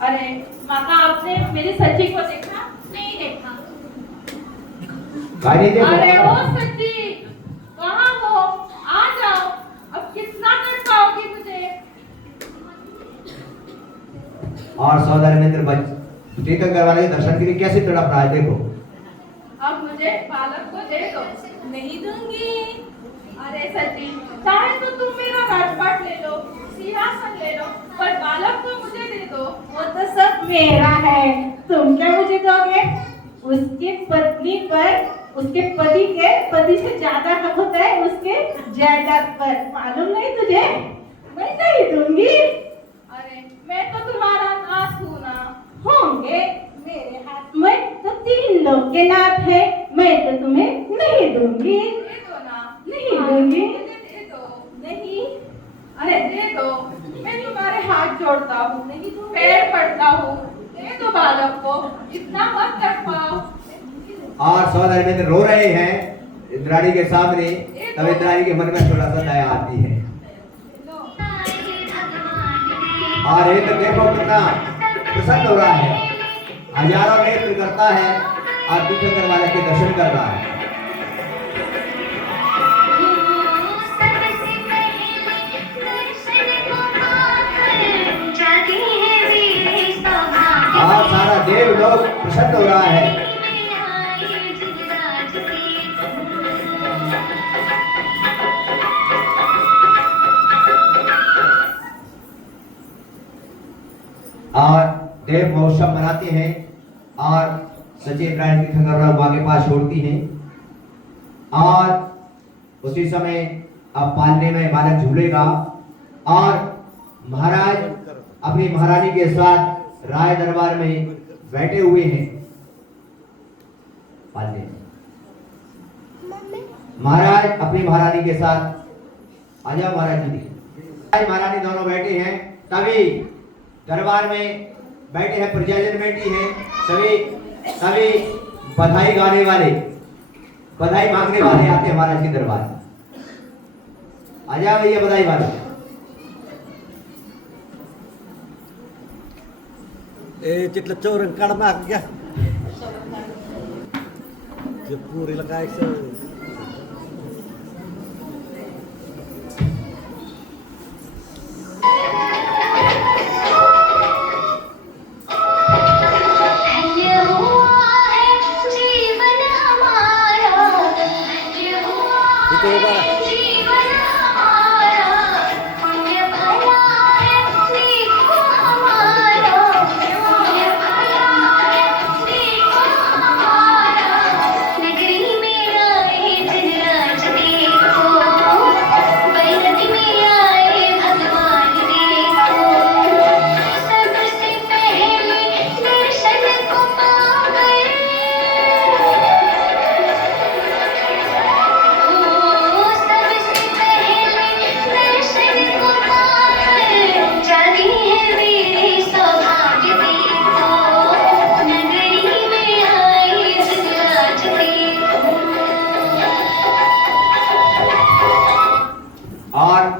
अरे माता, आपने मेरी सची को देखा? नहीं देखा। गाड़ी देखो। अरे ओ सची, कहाँ हो? आ जाओ। अब कितना तड़पाओगी मुझे? और सौदागर मित्र तीर्थंकर वाले के दर्शन के लिए कैसे तड़प रहा है देखो। अब मुझे बालक को दे दो। नहीं दूंगी। अरे सची, चाहे तो तुम मेरा राजपाट ले लो, सिंहासन ले लो, पर बालक को मुझे दे दो। वो तो सब मेरा है, तुम क्या मुझे दोगे? उसकी पत्नी पर, उसके पति से ज्यादा हक होता है उसके जायदाद पर, मालूम नहीं तुझे? मैं नहीं दूंगी। अरे मैं तो तुम्हारा नाथ हूँ ना। होंगे मेरे हाथ में तो 3 लोग के नाथ है, मैं तो तुम्हें नहीं दूंगी। दे दो ना। नहीं दूंगी। मुझे दे दो। नहीं। अरे दे दो, मैं तुम्हारे हाथ जोड़ता हूँ, नहीं तो पैर पड़ता हूँ। दे दो बालक को, इतना मत तड़पाओ। और सौदागर मित्र रो रहे हैं इंद्राणी के सामने। तब इंद्राणी के मन में थोड़ा सा दया आती है। और ये तो देखो कितना प्रसन्न हो रहा है। हजारों नेत्र करता है और तीर्थंकर वाले के दर्शन कर रहा है। और सारा देव लोग प्रसन्न हो रहा है। और देव महोत्सव मनाते हैं और सची इंद्राणी तीर्थंकर माँ के पास छोड़ती हैं। और उसी समय अब पालने में बालक झूलेगा और महाराज अपनी महारानी के साथ राय दरबार में बैठे हुए हैं। पालने महाराज अपनी महारानी के साथ, आजा महाराज जी। महारानी दोनों बैठे हैं। तभी दरबार में बैठे हैं, प्रजाजन बैठी है, सभी बधाई गाने वाले, बधाई मांगने वाले आते हैं महाराज के दरबार में। आजा भैया बधाई वाले। तिथलं चौरंग काढ माग घ्या ते पुरीला काय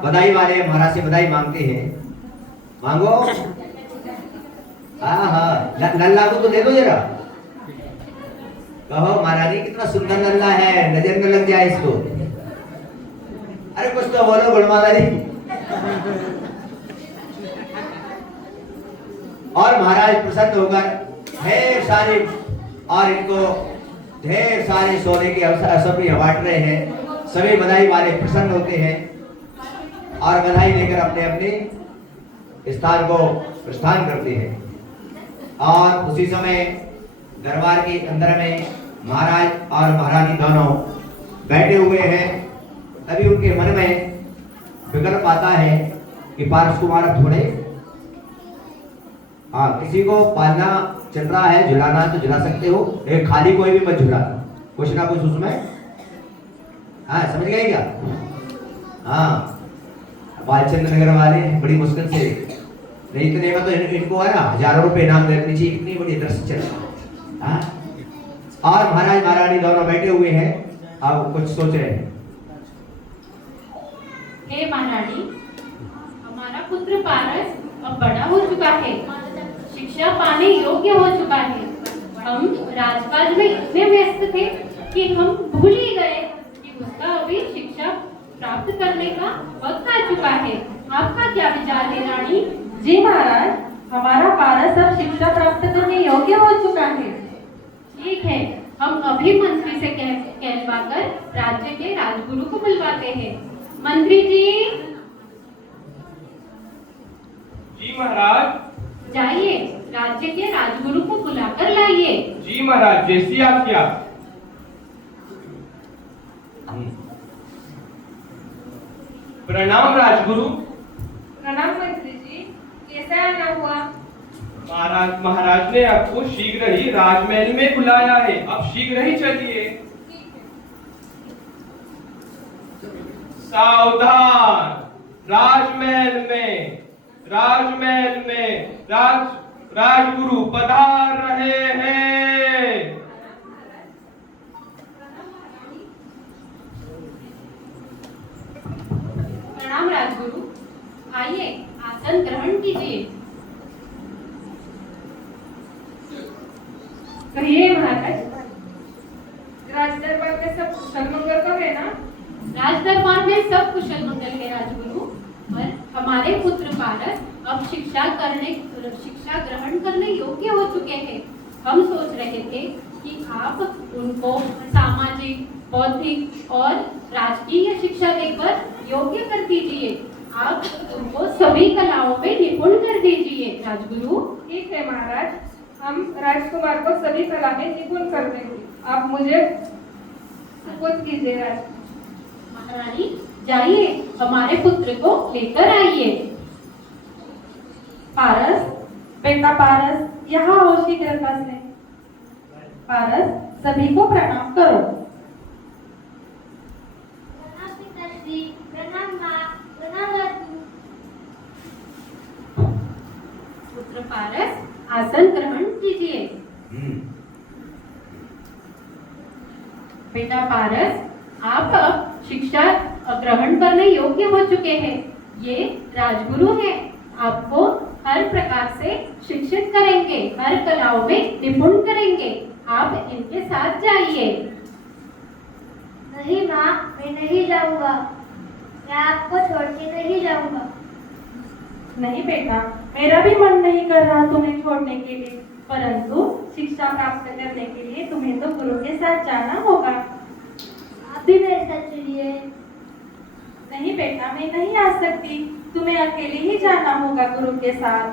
बधाई वाले महाराज से बधाई मांगते हैं। मांगो। हाँ लल्ला को तो दे दो जरा। कहो महारानी कितना सुंदर लल्ला है, नजर में लग जाए इसको। अरे कुछ तो बोलो गुणमाला जी। और महाराज प्रसन्न होकर ढेर सारे और इनको ढेर सारे सोने के अवसर बांट रहे हैं। सभी बधाई वाले प्रसन्न होते हैं और बधाई लेकर अपने अपने स्थान को प्रस्थान करते हैं। और उसी समय दरबार के अंदर में महाराज और महारानी दोनों बैठे हुए हैं। तभी उनके मन में विकल्प आता है कि पारस कुमार अब थोड़े किसी को पालना चल रहा है, झुलाना तो झुला सकते हो, एक खाली कोई भी मत झुला, कुछ ना कुछ उसमें समझ गए क्या? बालचंद्र नगर वाले बड़ी मुश्किल से नहीं इतने में तो इनको है ना हजारों रुपए इनाम देने चाहिए। इतनी बड़ी दृश्य चल रहा है। और महाराज महारानी दोनों बैठे हुए हैं, अब कुछ सोच रहे हैं। हे महारानी, हमारा पुत्र पारस अब बड़ा हो चुका है, शिक्षा पाने योग्य हो चुका है। हम राजकाज में इतने व्यस्त थे कि हम भूल ही गए कि उसका अभी शिक्षा प्राप्त करने का वक्त आ चुका है। आपका क्या विचार है रानी? जी महाराज, हमारा पारस अब शिक्षा प्राप्त करने योग्य हो चुका है। ठीक है, हम अभी मंत्री से कहलवाकर राज्य के राजगुरु को बुलवाते हैं। मंत्री जी। जी महाराज। जाइए, राज्य के राजगुरु को बुलाकर लाइए। जी महाराज, जैसी आज्ञा। प्रणाम राजगुरु। प्रणाम मंत्री जी, कैसा आना हुआ? महाराज ने आपको शीघ्र ही राजमहल में बुलाया है, अब शीघ्र ही चलिए। सावधान, राजमहल में राजगुरु पधार रहे हैं। प्रणाम राजगुरु, आइए आसन ग्रहण कीजिए। कहिए महाराज, राज दरबार में सब कुशल मंगल तो है ना? राज दरबार में सब कुशल मंगल है राजगुरु, और हमारे पुत्र पारस अब शिक्षा ग्रहण करने योग्य हो चुके हैं। हम सोच रहे थे कि आप उनको सामाजिक, बौद्धिक और राजकीय शिक्षा देकर योग्य कर दीजिए। आप उनको सभी कलाओं में निपुण कर दीजिए राजगुरु। ठीक है महाराज, हम राजकुमार को सभी कला में निपुण कर देंगे। आप मुझे सुपुत्र कीजिए राज। महारानी, जाइए हमारे पुत्र को लेकर आइए। पारस, बेटा पारस, यहाँ आओ शीघ्रता से। पारस, सभी को प्रणाम करो। प्रणाम पिताश्री, प्रणाम माँ, प्रणाम दादू। पुत्र पारस, आसन ग्रहण कीजिए। बेटा पारस, आप अब शिक्षा ग्रहण करने योग्य हो चुके हैं। ये राजगुरु हैं, आपको हर प्रकार से शिक्षित करेंगे, हर कलाओं में निपुण करेंगे। आप इनके साथ जाइए। नहीं माँ, मैं नहीं जाऊंगा, मैं आपको छोड़ के नहीं जाऊंगा। नहीं बेटा, मेरा भी मन नहीं कर रहा तुम्हें छोड़ने के लिए, परंतु शिक्षा प्राप्त करने के लिए तुम्हें तो गुरु के साथ जाना होगा। आप भी मेरे साथ चलिए। नहीं बेटा, मैं नहीं आ सकती, तुम्हें अकेले ही जाना होगा गुरु के साथ।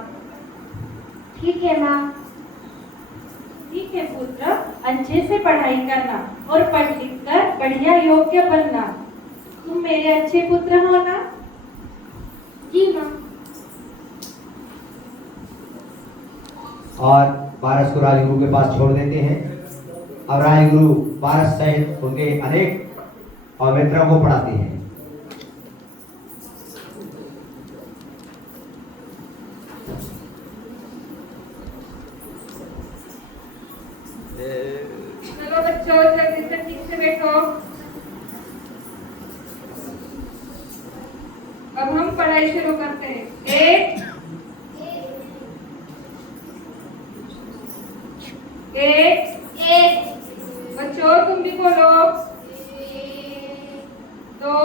ठीक है माँ। ठीक है पुत्र, अच्छे से पढ़ाई करना और पढ़ लिख कर बढ़िया योग्य बनना। तुम मेरे अच्छे पुत्र हो ना? जी माँ। और पारस को राजगुरु के पास छोड़ देते हैं। अब राजगुरु पारस सहित उनके अनेक और मित्रों को पढ़ाते हैं। चलो बच्चों, जल्दी से ठीक से बैठो। अब हम पढ़ाई शुरू करते हैं। एक बच्चों, तुम भी बोलो। दो।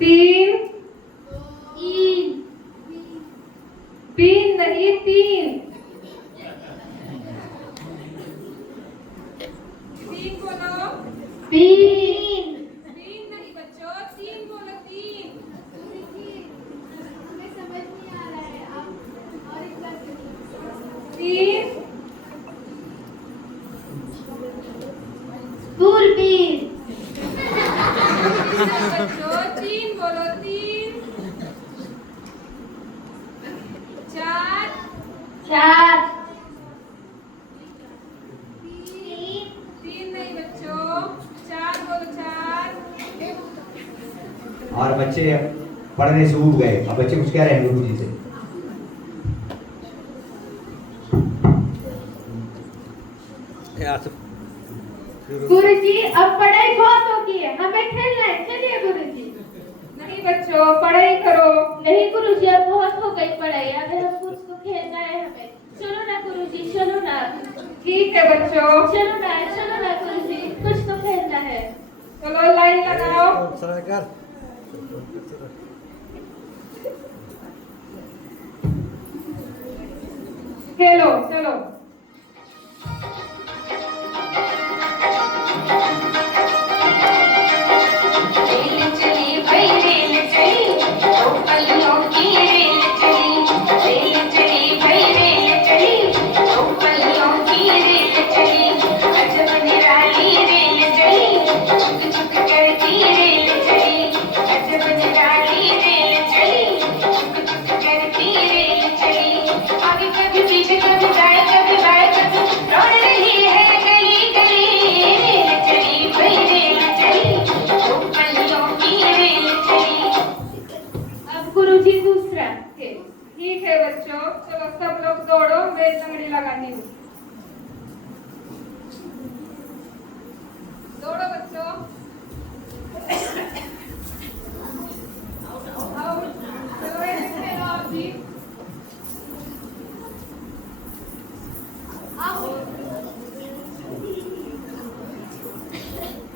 3 तीन बीन नहीं 3 तीन बोलो। तीन तीन नहीं बच्चों, तीन बोलो, तीन। हमें समझ नहीं आ रहा है, आप और एक बार तीन। दूरबीन बच्चों, तीन बोलो, तीन। चार। चार तीन नहीं बच्चों, चार बोलो, चार। और बच्चे पढ़ने से ऊब गए। अब बच्चे कुछ कह रहे हैं गुरु जी से। गुरुजी अब पढ़ाई बहुत होगी है, हमें खेलना है, चलिए गुरुजी। नहीं बच्चों, पढ़ाई करो। नहीं गुरुजी, अब बहुत हो गई पढ़ाई, अब हमको उसको खेलना है हमें। चलो ना गुरुजी, चलो ना। ठीक है बच्चों, चलो ना गुरुजी, कुछ तो खेलना है। चलो लाइन लगाओ। खेलो, चलो। रेल चली भाई रेल चली, दो पलियों की रेल चली। रेल चली भाई रेल चली, दो पलियों की रेल चली। अजब निराली रेल चली, चुक चुक करती रेल चली। अजब निराली रेल चली, चुक चुक करती रेल चली। आगे कभी पीछे कभी दाएं कभी बाएं कभी दौड़ रही है गली गली। रेल चली भाई रेल चली, दो पलियों की रेल चली। अब गुरुजी दूसरा खेल। ठीक है बच्चों, चलो सब लोग दौड़ो, मैं लंगड़ी लगानी हूँ। दौड़ो बच्चों। आओ, चलो ऐसे खेलो आप भी। आओ।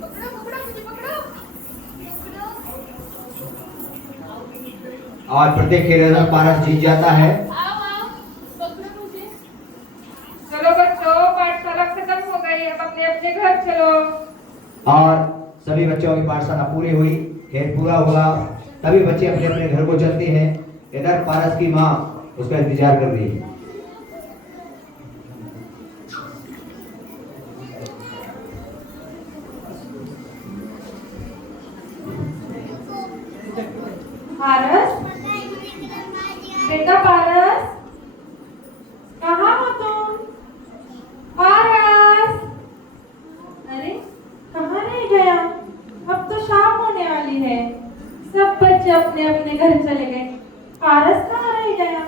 पकड़ो पकड़ो मुझे पकड़ो। और प्रत्येक खेल में पारस जीत जाता है। चलो बच्चों, पाठशाला खत्म हो गई, अब अपने अपने घर चलो। और सभी बच्चों की पाठशाला पूरी हुई, खेल पूरा हुआ, तभी बच्चे अपने अपने घर को चलते हैं। इधर पारस की माँ उसका इंतजार कर रही है। पारस, बेटा पारस, कहाँ हो तुम? पारस, अरे कहाँ रह गया? अब तो शाम होने वाली है, सब बच्चे अपने अपने घर चले गए। पारस कहाँ रह गया?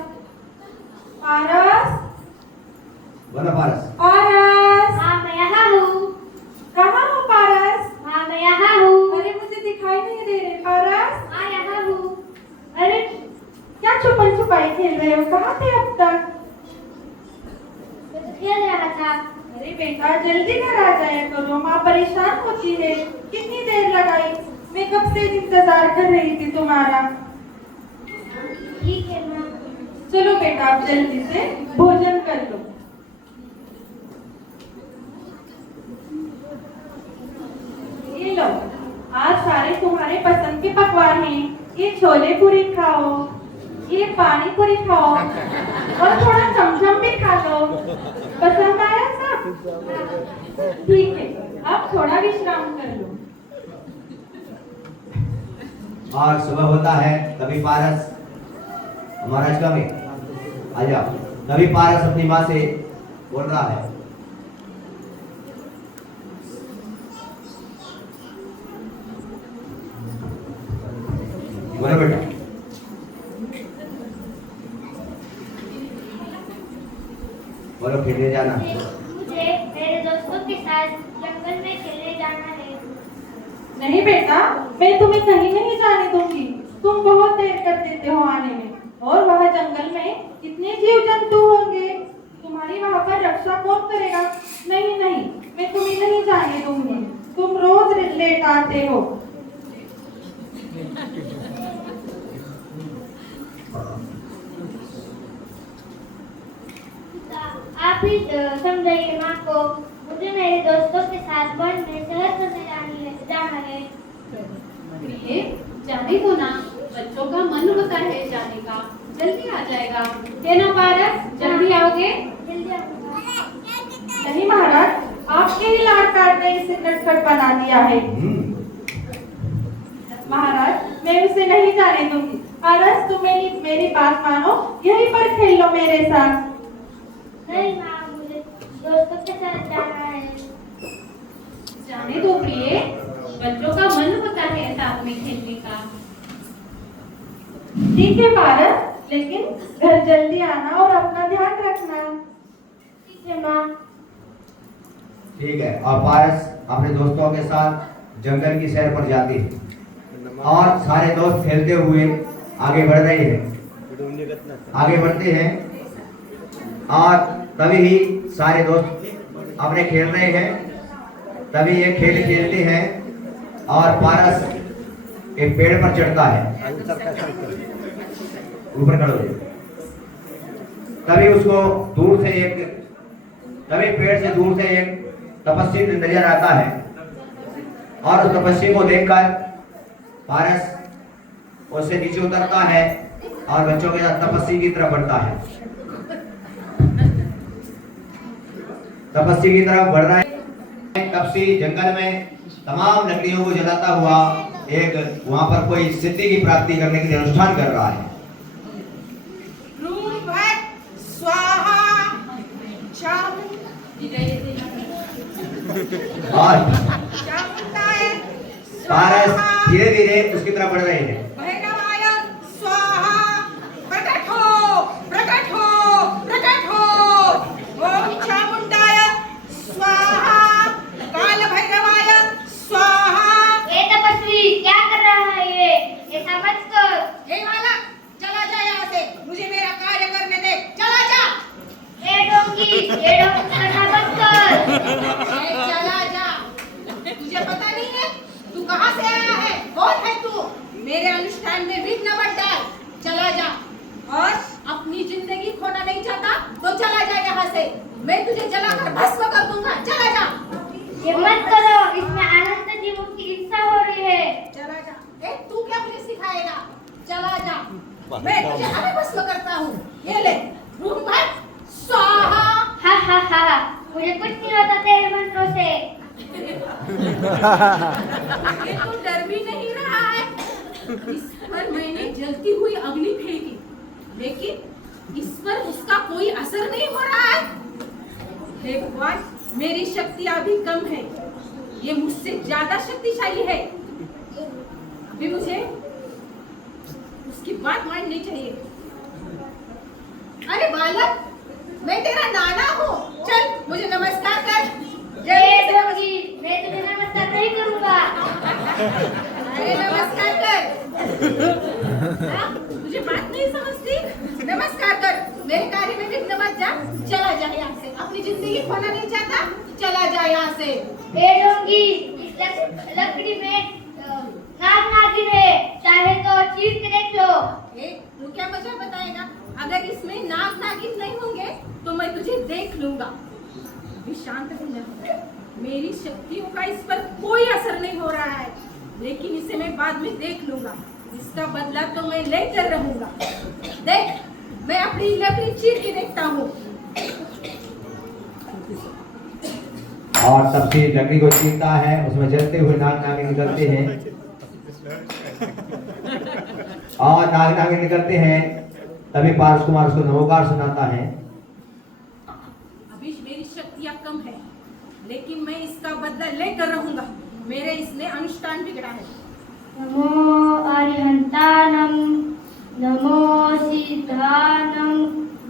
पारस, बोलो पारस। पारस, हाँ मैं यहाँ हूँ। कहाँ हो पारस? हाँ मैं यहाँ हूँ। अरे मुझे दिखाई नहीं दे रहे पारस। हाँ यहाँ हूँ। अरे क्या छुपन छुपाई खेल रहे हो? कहाँ थे अब तक? खेल रहा था। अरे बेटा जल्दी घर आ जाया करो, माँ परेशान होती है। कितनी देर लगाई, मैं कब से इंतजार कर रही थी तुम्हारा। ठीक है माँ। चलो बेटा आप जल्दी से भोजन कर लो। ये लो, आज सारे तुम्हारे पसंद के पकवान हैं। ये छोले पूरी खाओ, ये पानी पूरी खाओ और थोड़ा चमचम भी खा लो। पसंद आया सब? ठीक है, अब थोड़ा विश्राम कर लो। और सुबह होता है, तभी पारस महाराज का में आ जाओ। तभी पारस अपनी माँ से बोल रहा है, बोलो बेटा। बोलो खेलने जाना। मुझे मेरे दोस्तों के साथ जंगल में खेलने जाना है। नहीं बेटा, मैं तुम्हें कहीं नहीं जाने दूंगी। तुम बहुत देर कर देते हो आने में, और वह जंगल में कितने जीव जंतु होंगे, तुम्हारी वहां पर रक्षा कौन करेगा? नहीं नहीं, मैं तुम्हें नहीं जाने दूंगी। तुम रोज लेट आते हो। आप ही समझाइए माँ को। मुझे मेरे दोस्तों के साथ वन में सैर करने जाना है। प्रिय, जाने दो ना, बच्चों का मन होता है जाने का, जल्दी आ जाएगा। है ना पारस, जल्दी आओगे? जल्दी आऊंगा। नहीं महाराज, आपके ही लाड़ प्यार ने इसे नटखट बना दिया है। महाराज, मैं उसे नहीं जाने दूंगी। पारस, तुम मेरी बात मानो, यहीं पर खेल लो मेरे साथ। नहीं माँ, मुझे दोस्तों के साथ जाना है। जाने दो प्रिय, बच्चों का मन होता है साथ में खेलने का। ठीक है पारस, लेकिन घर जल्दी आना और अपना ध्यान रखना। ठीक है माँ। ठीक है। और पारस अपने दोस्तों के साथ जंगल की सैर पर जाती है और सारे दोस्त खेलते हुए आगे बढ़ रहे हैं। आगे बढ़ते हैं और तभी ही सारे दोस्त अपने खेल रहे हैं। तभी ये खेल खेलते हैं और पारस एक पेड़ पर चढ़ता है। ऊपर खड़े हो जाइए। तभी उसको दूर से तभी पेड़ से दूर से एक तपस्वी नजर आता है और उस तपस्वी को देखकर पारस उससे नीचे उतरता है और बच्चों के साथ तपस्वी की तरफ बढ़ता है। तपस्वी की तरफ बढ़ रहा है। तपस्वी जंगल में तमाम लकड़ियों को जलाता हुआ एक वहां पर कोई सिद्धि की प्राप्ति करने के लिए अनुष्ठान कर रहा है। और पारस धीरे धीरे उसकी तरफ बढ़ रहे हैं। तुझे पता नहीं है तू कहाँ से आया है? कौन है तू? मेरे अनुष्ठान में विघ्न मत डाल। चला जा। और अपनी जिंदगी खोना नहीं चाहता तो चला जा यहाँ से। मैं तुझे जलाकर भस्म कर दूंगा। चला जा। ये मत करो, इसमें अनंत जीवों की इच्छा हो रही है। चला जा। तू क्या मुझे सिखाएगा? चला जा। मैं तुझे हमें भस्म करता हूँ। ये ले रूम भर स्वाहा। हा हा हा, मुझे कुछ नहीं होता तेरे मंत्रों से। ये तो डर भी नहीं रहा है। इस पर मैंने जलती हुई अग्नि फेंकी, लेकिन इस पर उसका कोई असर नहीं हो रहा है। हे भगवान, मेरी शक्ति अभी कम है। ये मुझसे ज्यादा शक्तिशाली है। अभी मुझे उसकी बात माननी चाहिए। अरे बालक, मैं तेरा नाना हूँ। चल मुझे नमस्कार कर। मैं तुझे नमस्कार नहीं करूँगा। अरे नमस्कार कर। तुझे बात नहीं समझती? नमस्कार कर। मेरे कार्य में विघ्न मत जा। चला जा यहाँ से। अपनी जिंदगी खोना नहीं चाहता? चला जा यहाँ से। इस लकड़ी में नाग नागिन है, चाहे तो चीर के देख लो। तू क्या मुझे बताएगा? अगर इसमें नाग नागिन नहीं होंगे तो मैं तुझे देख लूंगा। अभी शांत हो जा। मेरी शक्तियों का इस पर कोई असर नहीं हो रहा है, लेकिन इसे मैं बाद में देख लूंगा। इसका बदला तो मैं लेकर रहूंगा। देख, मैं अपनी लकड़ी चीर के देखता हूँ। और तब से लकड़ी को चीरता है, उसमें जलते हुए नाग नागिन निकलते हैं और नाग नागिन निकलते हैं। तभी पारस कुमार उसको नमोकार सुनाता है। अभी मेरी शक्तियाँ कम है, लेकिन मैं इसका बदला लेकर रहूंगा। मेरे इसने अनुष्ठान बिगड़ा है। नमो अरिहंतानम, नमो सिद्धानम,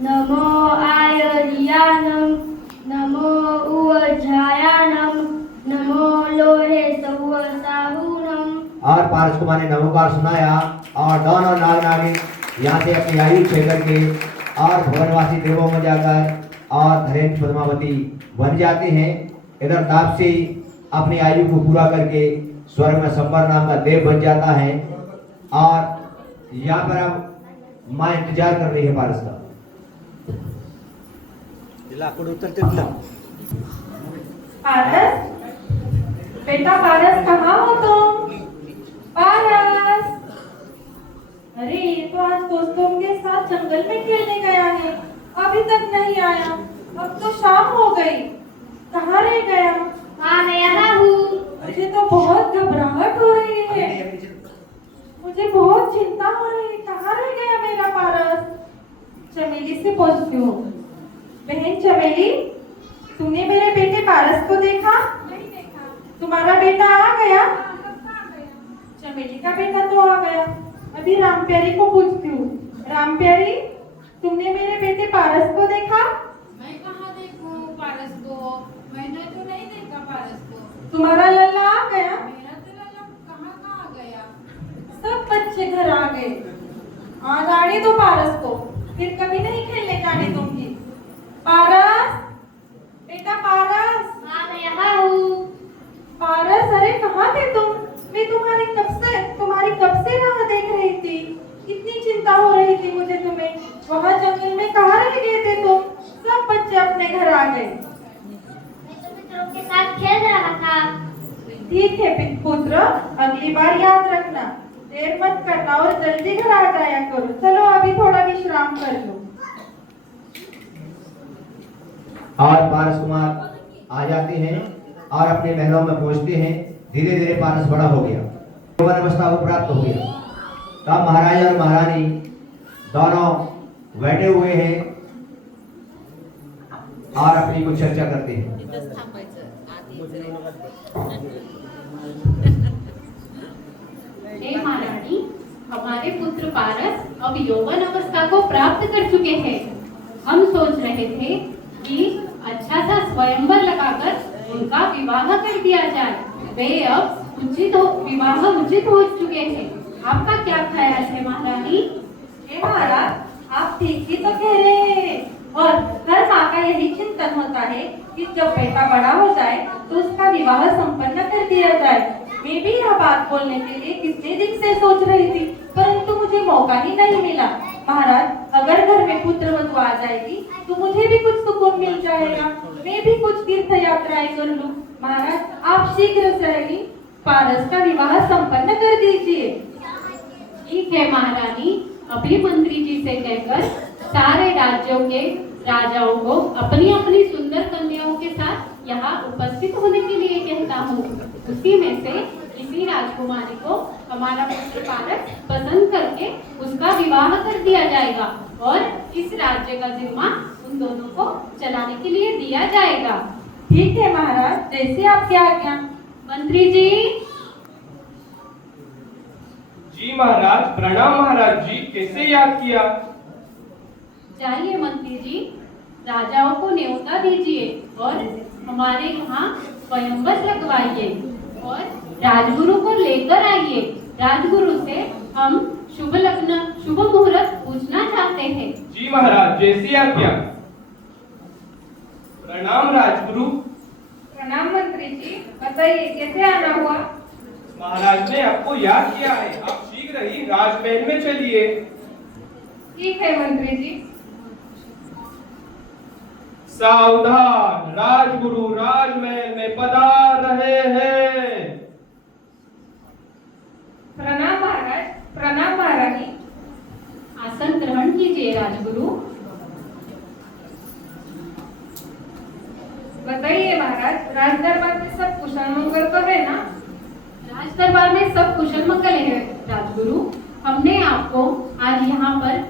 नमो आयर्यानम, नमो उवझायानम, नमो लोहे सहुवसाहुनम। और पारस कुमार ने नमोकार सुनाया और दोनों नाग नागिन यहाँ से अपनी आयु छे करके और भवनवासी देवों में जाकर और धरेन्द्र पद्मावती बन जाते हैं। इधर तापसी अपनी आयु को पूरा करके स्वर्ग में संबर नाम का देव बन जाता है और यहाँ पर अब माँ इंतजार कर रही है पारस का। ते लाकूड उतर तिथलं. पारस, बेटा पारस कहाँ हो तुम? पारस, अरे ये तो आज दोस्तों के साथ जंगल में खेलने गया है, अभी तक नहीं आया। अब तो शाम हो गई, कहाँ रह गया? हाँ मैं यहाँ हूँ। मुझे तो बहुत घबराहट हो रही है, मुझे बहुत चिंता हो रही है। कहाँ रह गया मेरा पारस? चमेली से पूछती हूँ। बहन चमेली, तूने मेरे बेटे पारस को देखा? नहीं देखा। तुम्हारा बेटा आ गया? हाँ, कब कहाँ गया? चमेली का बेटा तो आ गया। अभी राम प्यारी को पूछती हूँ। राम प्यारी, तुमने मेरे बेटे पारस को देखा? मैं कहाँ देखूं पारस को? मैंने तो नहीं देखा पारस को। तुम्हारा लल्ला आ गया? मेरा तो लल्ला कहाँ गया? सब बच्चे घर आ गए। आज आने दो पारस को, फिर कभी नहीं खेलने जाने दूंगी। पारस, बेटा पारस। हाँ मैं यहाँ हूँ। पारस, अरे कहाँ थे तुम? मैं तुम्हारी कब से राह देख रही थी। कितनी चिंता हो रही थी मुझे तुम्हें। वहाँ जंगल में कहाँ रह गए थे तुम? सब बच्चे अपने घर आ गए। मैं तो मित्रों के साथ खेल रहा था। ठीक है पुत्र, अगली बार याद रखना, देर मत करना और जल्दी घर आ जाया करो। चलो अभी थोड़ा विश्राम कर लो। और पारस कुमार आ जाते हैं और अपने महलों में पहुंचते हैं। धीरे धीरे पारस बड़ा हो गया, यौवन अवस्था को प्राप्त हो गया। तब महाराजा और महारानी दोनों बैठे हुए हैं और अपनी कुछ चर्चा करते हैं। हे महारानी, हमारे पुत्र पारस अब यौवन अवस्था को प्राप्त कर चुके हैं। हम सोच रहे थे कि अच्छा सा स्वयंवर लगाकर उनका विवाह कर दिया जाए। वे अब विवाह उचित हो चुके हैं। आपका क्या ख्याल है महारानी? हे महाराज, आप ठीक ही तो कह रहे हैं। और हर माँ का यही चिंतन होता है कि जब बेटा बड़ा हो जाए तो उसका विवाह संपन्न कर दिया जाए। मैं भी यह बात बोलने के लिए कितने दिन से सोच रही थी, परंतु मुझे मौका ही नहीं मिला। महाराज, अगर घर में पुत्र वधू आ जाएगी तो मुझे भी कुछ सुकून मिल जाएगा, मैं भी कुछ तीर्थ यात्राएं कर लूं। महाराज, आप शीघ्र से ही पारस का विवाह संपन्न कर दीजिए। ठीक है महारानी, अभी मंत्री जी से कहकर सारे राज्यों के राजाओं को अपनी अपनी सुंदर कन्याओं के साथ यहाँ उपस्थित होने के लिए कहता हूँ। उसी में से किसी राजकुमारी को हमारा पुत्र पारस पसंद करके उसका विवाह कर दिया जाएगा और इस राज्य का जिम्मा उन दोनों को चलाने के लिए दिया जाएगा। ठीक है महाराज, जैसे आपकी आज्ञा। मंत्री जी। जी महाराज, प्रणाम महाराज जी, कैसे याद किया? जाइए मंत्री जी, राजाओं को न्योता दीजिए और हमारे यहाँ स्वयंवर लगवाइए और राजगुरु को लेकर आइए। राजगुरु से हम शुभ लग्न शुभ मुहूर्त पूछना चाहते हैं। जी महाराज, जैसी आज्ञा। प्रणाम राजगुरु। प्रणाम मंत्री जी, बताइए कैसे आना हुआ? महाराज ने आपको याद किया है, आप शीघ्र ही राजमहल में चलिए। ठीक है मंत्री जी। सावधान, राजगुरु राजमहल में पधार रहे हैं। प्रणाम महाराज, प्रणाम महारानी। आसन ग्रहण कीजिए राजगुरु। बताइए महाराज, राज दरबार में सब कुशल मंगल तो है ना? राज दरबार में सब कुशल मंगल है राजगुरु। हमने आपको आज यहाँ पर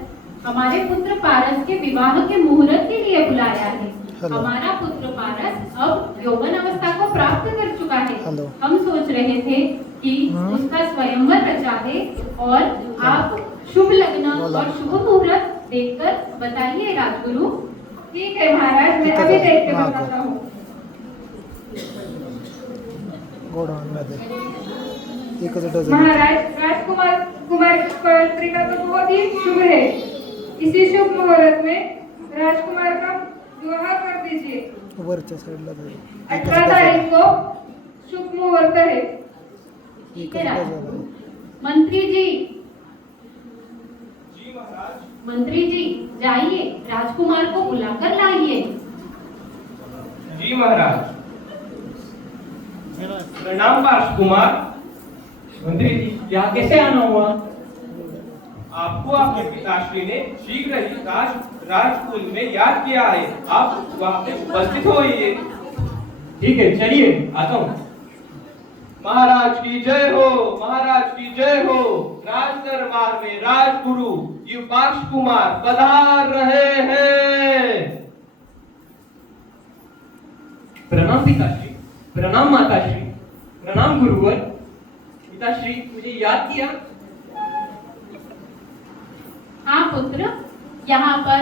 हमारे पुत्र पारस के विवाह के मुहूर्त के लिए बुलाया है। हमारा पुत्र पारस अब यौवन अवस्था को प्राप्त कर चुका है। हम सोच रहे थे कि उसका स्वयंवर रचा दे और आप शुभ लग्न और शुभ मुहूर्त देखकर बताइए राजगुरु। ठीक है महाराज, मैं अभी देख के बताता हूँ। महाराज, राजकुमार कुमार पत्रिका तो बहुत ही शुभ है। इसी शुभ मुहूर्त में राजकुमार का विवाह कर दीजिए। 18 तारीख को शुभ मुहूर्त है। ठीक है राजगुरु। मंत्री जी। जी महाराज। मंत्री जी, जाइए राजकुमार को बुलाकर लाइए। जी महाराज। प्रणाम पार्श कुमार। मंत्री जी, यहाँ कैसे आना हुआ? आपको आपके पिताश्री ने शीघ्र ही राजकुल में याद किया है। आप वहाँ पे उपस्थित होइए। ठीक है, चलिए आता हूँ। महाराज की जय हो, महाराज की जय हो। राज दरबार में राजगुरु ये पार्श कुमार पधार रहे हैं। प्रणाम पिताश्री, प्रणाम माताश्री, प्रणाम गुरुवर। पिताश्री, मुझे याद किया? हाँ पुत्र, यहाँ पर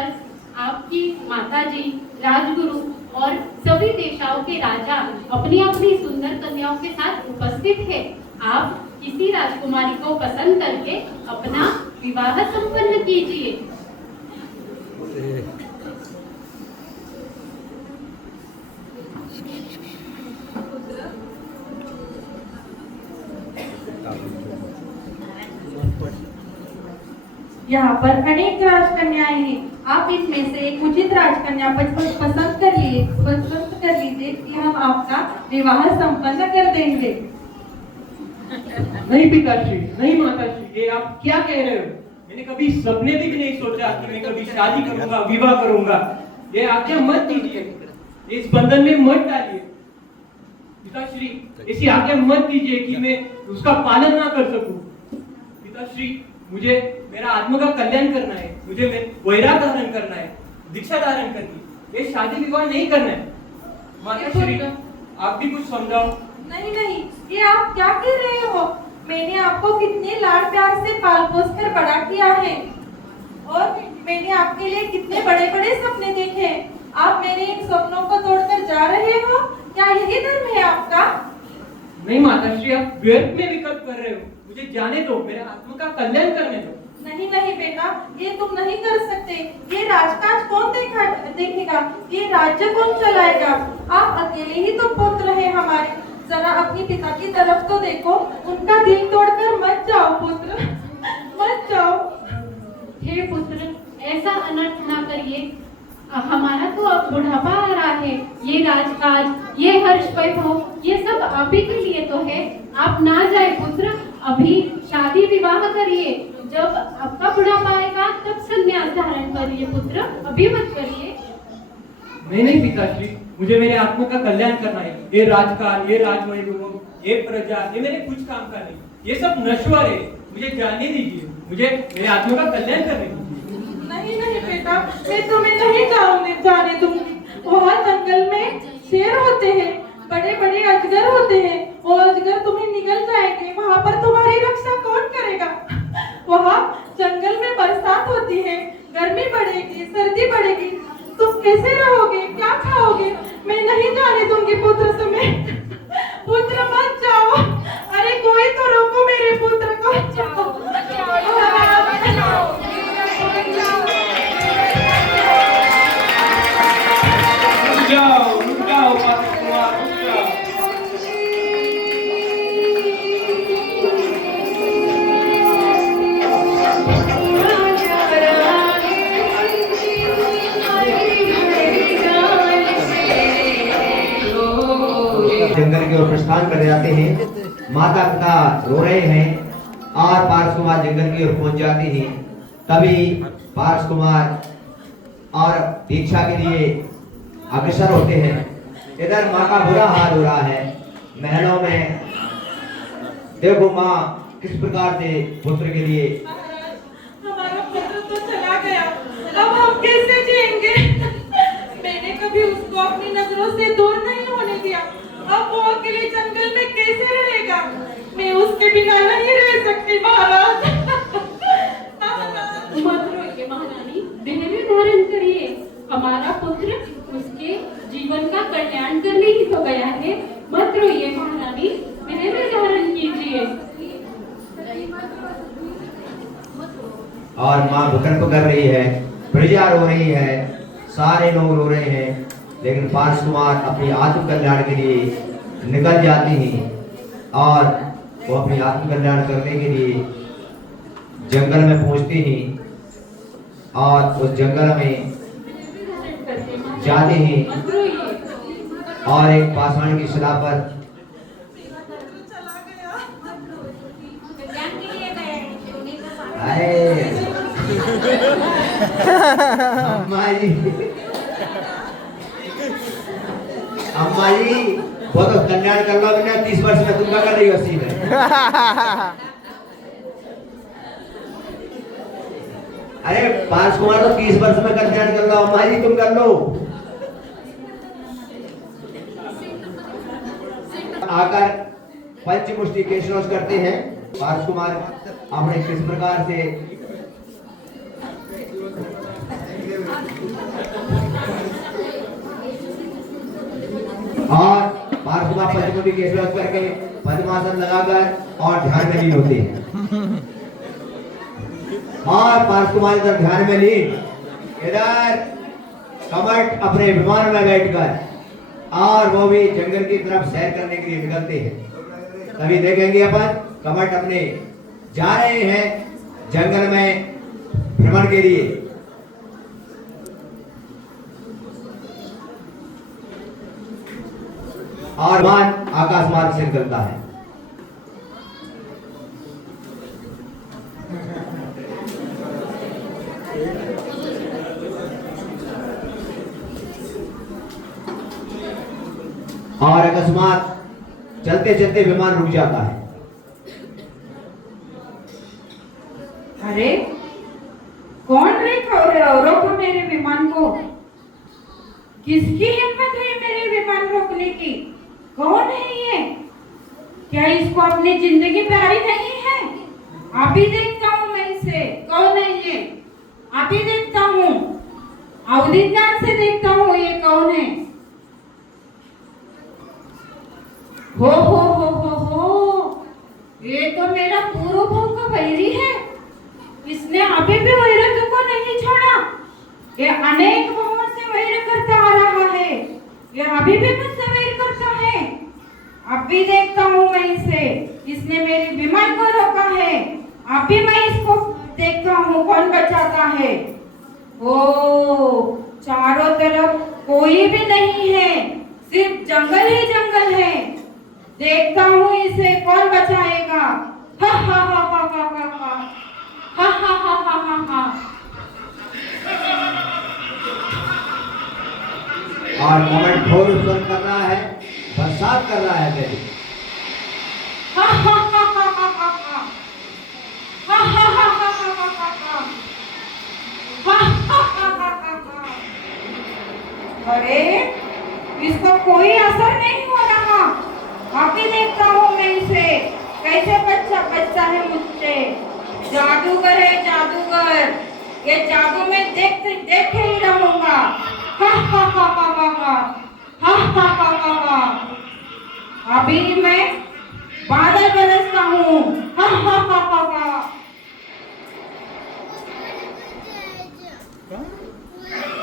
आपकी माताजी, राजगुरु और सभी देशाओं के राजा अपनी अपनी सुंदर कन्याओं के साथ उपस्थित है। आप किसी राजकुमारी को पसंद करके अपना विवाह संपन्न कीजिए। यहाँ पर अनेक राजकन्याएं हैं। आप इनमें से एक उचित राजकन्या पसंद कर लीजिए कि हम आपका विवाह संपन्न कर देंगे। नहीं पिताश्री, नहीं माताश्री, ये आप क्या कह रहे हो? मैंने कभी सपने में भी नहीं सोचा कि मैं कभी शादी करूंगा, विवाह करूंगा। ये आज्ञा मत दीजिए, इस बंधन में मत डालिए। पिताश्री, ऐसी आज्ञा मत दीजिए कि मैं उसका पालन ना कर सकूं। पिताश्री, मुझे मेरा आत्मा का कल्याण करना है, मुझे वैराग धारण करना है, दीक्षा धारण करनी है। ये शादी विवाह नहीं करना है। माताश्री, आप भी कुछ समझाओ। नहीं नहीं, ये आप क्या कह रहे हो? मैंने आपको कितने लाड प्यार से पाल पोस कर बड़ा किया है और मैंने आपके लिए कितने बड़े बड़े सपने देखे। आप मेरे इन सपनों को तोड़कर जा रहे हो? क्या यही धर्म है आपका? नहीं माताश्री, आप व्यर्थ में विकल्प कर रहे हो। मुझे जाने दो, मेरे आत्मा का कल्याण करने दो। नहीं नहीं बेटा, ये तुम नहीं कर सकते। ये राजकाज कौन देखेगा? ये राज्य कौन चलाएगा? आप अकेले ही तो पुत्र हैं हमारे। जरा अपने पिता की तरफ तो देखो, उनका दिल तोड़कर मत जाओ पुत्र, मत जाओ। हे पुत्र, ऐसा अनर्थ ना करिए। हमारा तो अब बुढ़ापा आ रहा है। ये राजकाज, ये हर्ष वैभव, ये सब आप ही के लिए तो है। आप ना जाए पुत्र, अभी शादी विवाह करिए। जब आपका बुढ़ापा आएगा तब संन्यास धारण करिए पुत्र, अभी मत करिए। नहीं पिताश्री, मुझे मेरे आत्मा का कल्याण करना है। ये राजकाज, ये राजवैभव, ये प्रजा, ये मेरे कुछ काम का नहीं। ये सब नश्वर है। मुझे जाने दीजिए, मुझे मेरे आत्मा का कल्याण करने दीजिए। नहीं नहीं बेटा, मैं तुम्हें नहीं जाने दूंगी। वहाँ जंगल में शेर होते हैं, बड़े बड़े अजगर होते हैं। वो अजगर तुम्हें निगल जाएंगे। वहाँ पर तुम्हारी रक्षा कौन करेगा? वहाँ जंगल में बरसात होती है, गर्मी बढ़ेगी, सर्दी बढ़ेगी। तुम कैसे रहोगे? क्या खाओगे? मैं नहीं जाने दूंगी पुत्र तुम्हें। पुत्र मत जाओ। अरे कोई तो रोको मेरे पुत्र को। रुक जाओ पार्श कुमार, रुक जाओ। जंगल की ओर प्रस्थान कर जाते हैं। माता पिता रो रहे हैं और पार्श कुमार जंगल की ओर पहुंच जाते हैं। तभी पार्श कुमार और दीक्षा के लिए अग्रसर होते हैं। इधर माँ का बुरा हाल हो रहा है महलों में। देखो माँ किस प्रकार से पुत्र के लिए। हमारा पुत्र तो चला गया, अब हम कैसे जिएंगे? मैंने कभी उसको अपनी नजरों से दूर नहीं होने दिया। अब वो अकेले जंगल में कैसे रहेगा? मैं उसके बिना नहीं रह सकती महाराज। मत रोइए महारानी, धैर्य धारण करिए। हमारा पुत्र उसके जीवन का कल्याण करने ही तो गया है। मत रोइए महारानी, धैर्य धारण कीजिए। और माँ भूकंप कर रही है, प्रजा रो रही है, सारे लोग रो रहे हैं। लेकिन पार्श कुमार अपनी आत्म कल्याण के लिए निकल जाते हैं और वो अपनी आत्म कल्याण करने के लिए जंगल में पहुंचते हैं और उस जंगल में जाते हैं। और एक पाषाण की शिला पर कल्याण के लिए गए रोने का साथ आए अम्मा जी वो तो कल्याण कर लो बिना 30 वर्ष में, तुम क्या कर रही हो 80 में? अरे पार्श कुमार तो 30 वर्ष में कल्याण कर लो, अम्मा जी तुम कर लो। आकर पंचमुष्टि केशरोष करते हैं। पार्श कुमार अपने किस प्रकार से और पार्श कुमार पंचमुष्टि केशरोष करके पद्मासन लगाकर और ध्यान में लीन होते हैं। और पार्श कुमार इधर ध्यान में लीन, इधर कमट अपने विमान में बैठकर और वो भी जंगल की तरफ सैर करने के लिए निकलते हैं। तभी देखेंगे अपन कमट अपने जा रहे हैं जंगल में भ्रमण के लिए। और विमान आकाश मार्ग से निकलता है। और अकस्मात चलते चलते विमान रुक जाता है। अरे कौन रोको मेरे विमान को? किसकी हिम्मत है मेरे विमान रोकने की? कौन है ये? क्या इसको अपनी जिंदगी प्यारी नहीं है? आप ही देखता हूँ मैं इसे, कौन है ये? आप ही देखता हूँ, अवधि ध्यान से देखता हूँ ये कौन है। हो, ये तो मेरा पूर्व भाव का वैरी है। इसने अभी भी वैरत्व को नहीं छोड़ा। ये अनेक भावों से वैर करता आ रहा है। ये अभी भी मुझसे वैर करता है। अब भी देखता हूँ मैं इसे। इसने मेरे विमान को रोका है। अब भी मैं इसको देखता हूँ कौन बचाता है। ओ, चारों तरफ कोई भी नहीं है, सिर्फ जंगल ही जंगल है। देखता हूँ इसे कौन बचाएगा। हा हा हा हा हा हा हा हा हा हा हा हा हा। और कमट घोर उत्सव कर रहा है, बरसात कर रहा है बेटी। हा हा हा हा हा हा हा हा हा हा हा हा हा हा हा हा। अरे इसको कोई असर नहीं हो रहा। अभी देखता हूँ मैं इसे कैसे बच्चा है मुझसे। जादूगर है जादूगर, ये जादू में देखे ही रहूंगा। हा हा हा हा हा हा हा हा हा हा। अभी मैं बादल बरसता हूँ। हा हा हा हा हा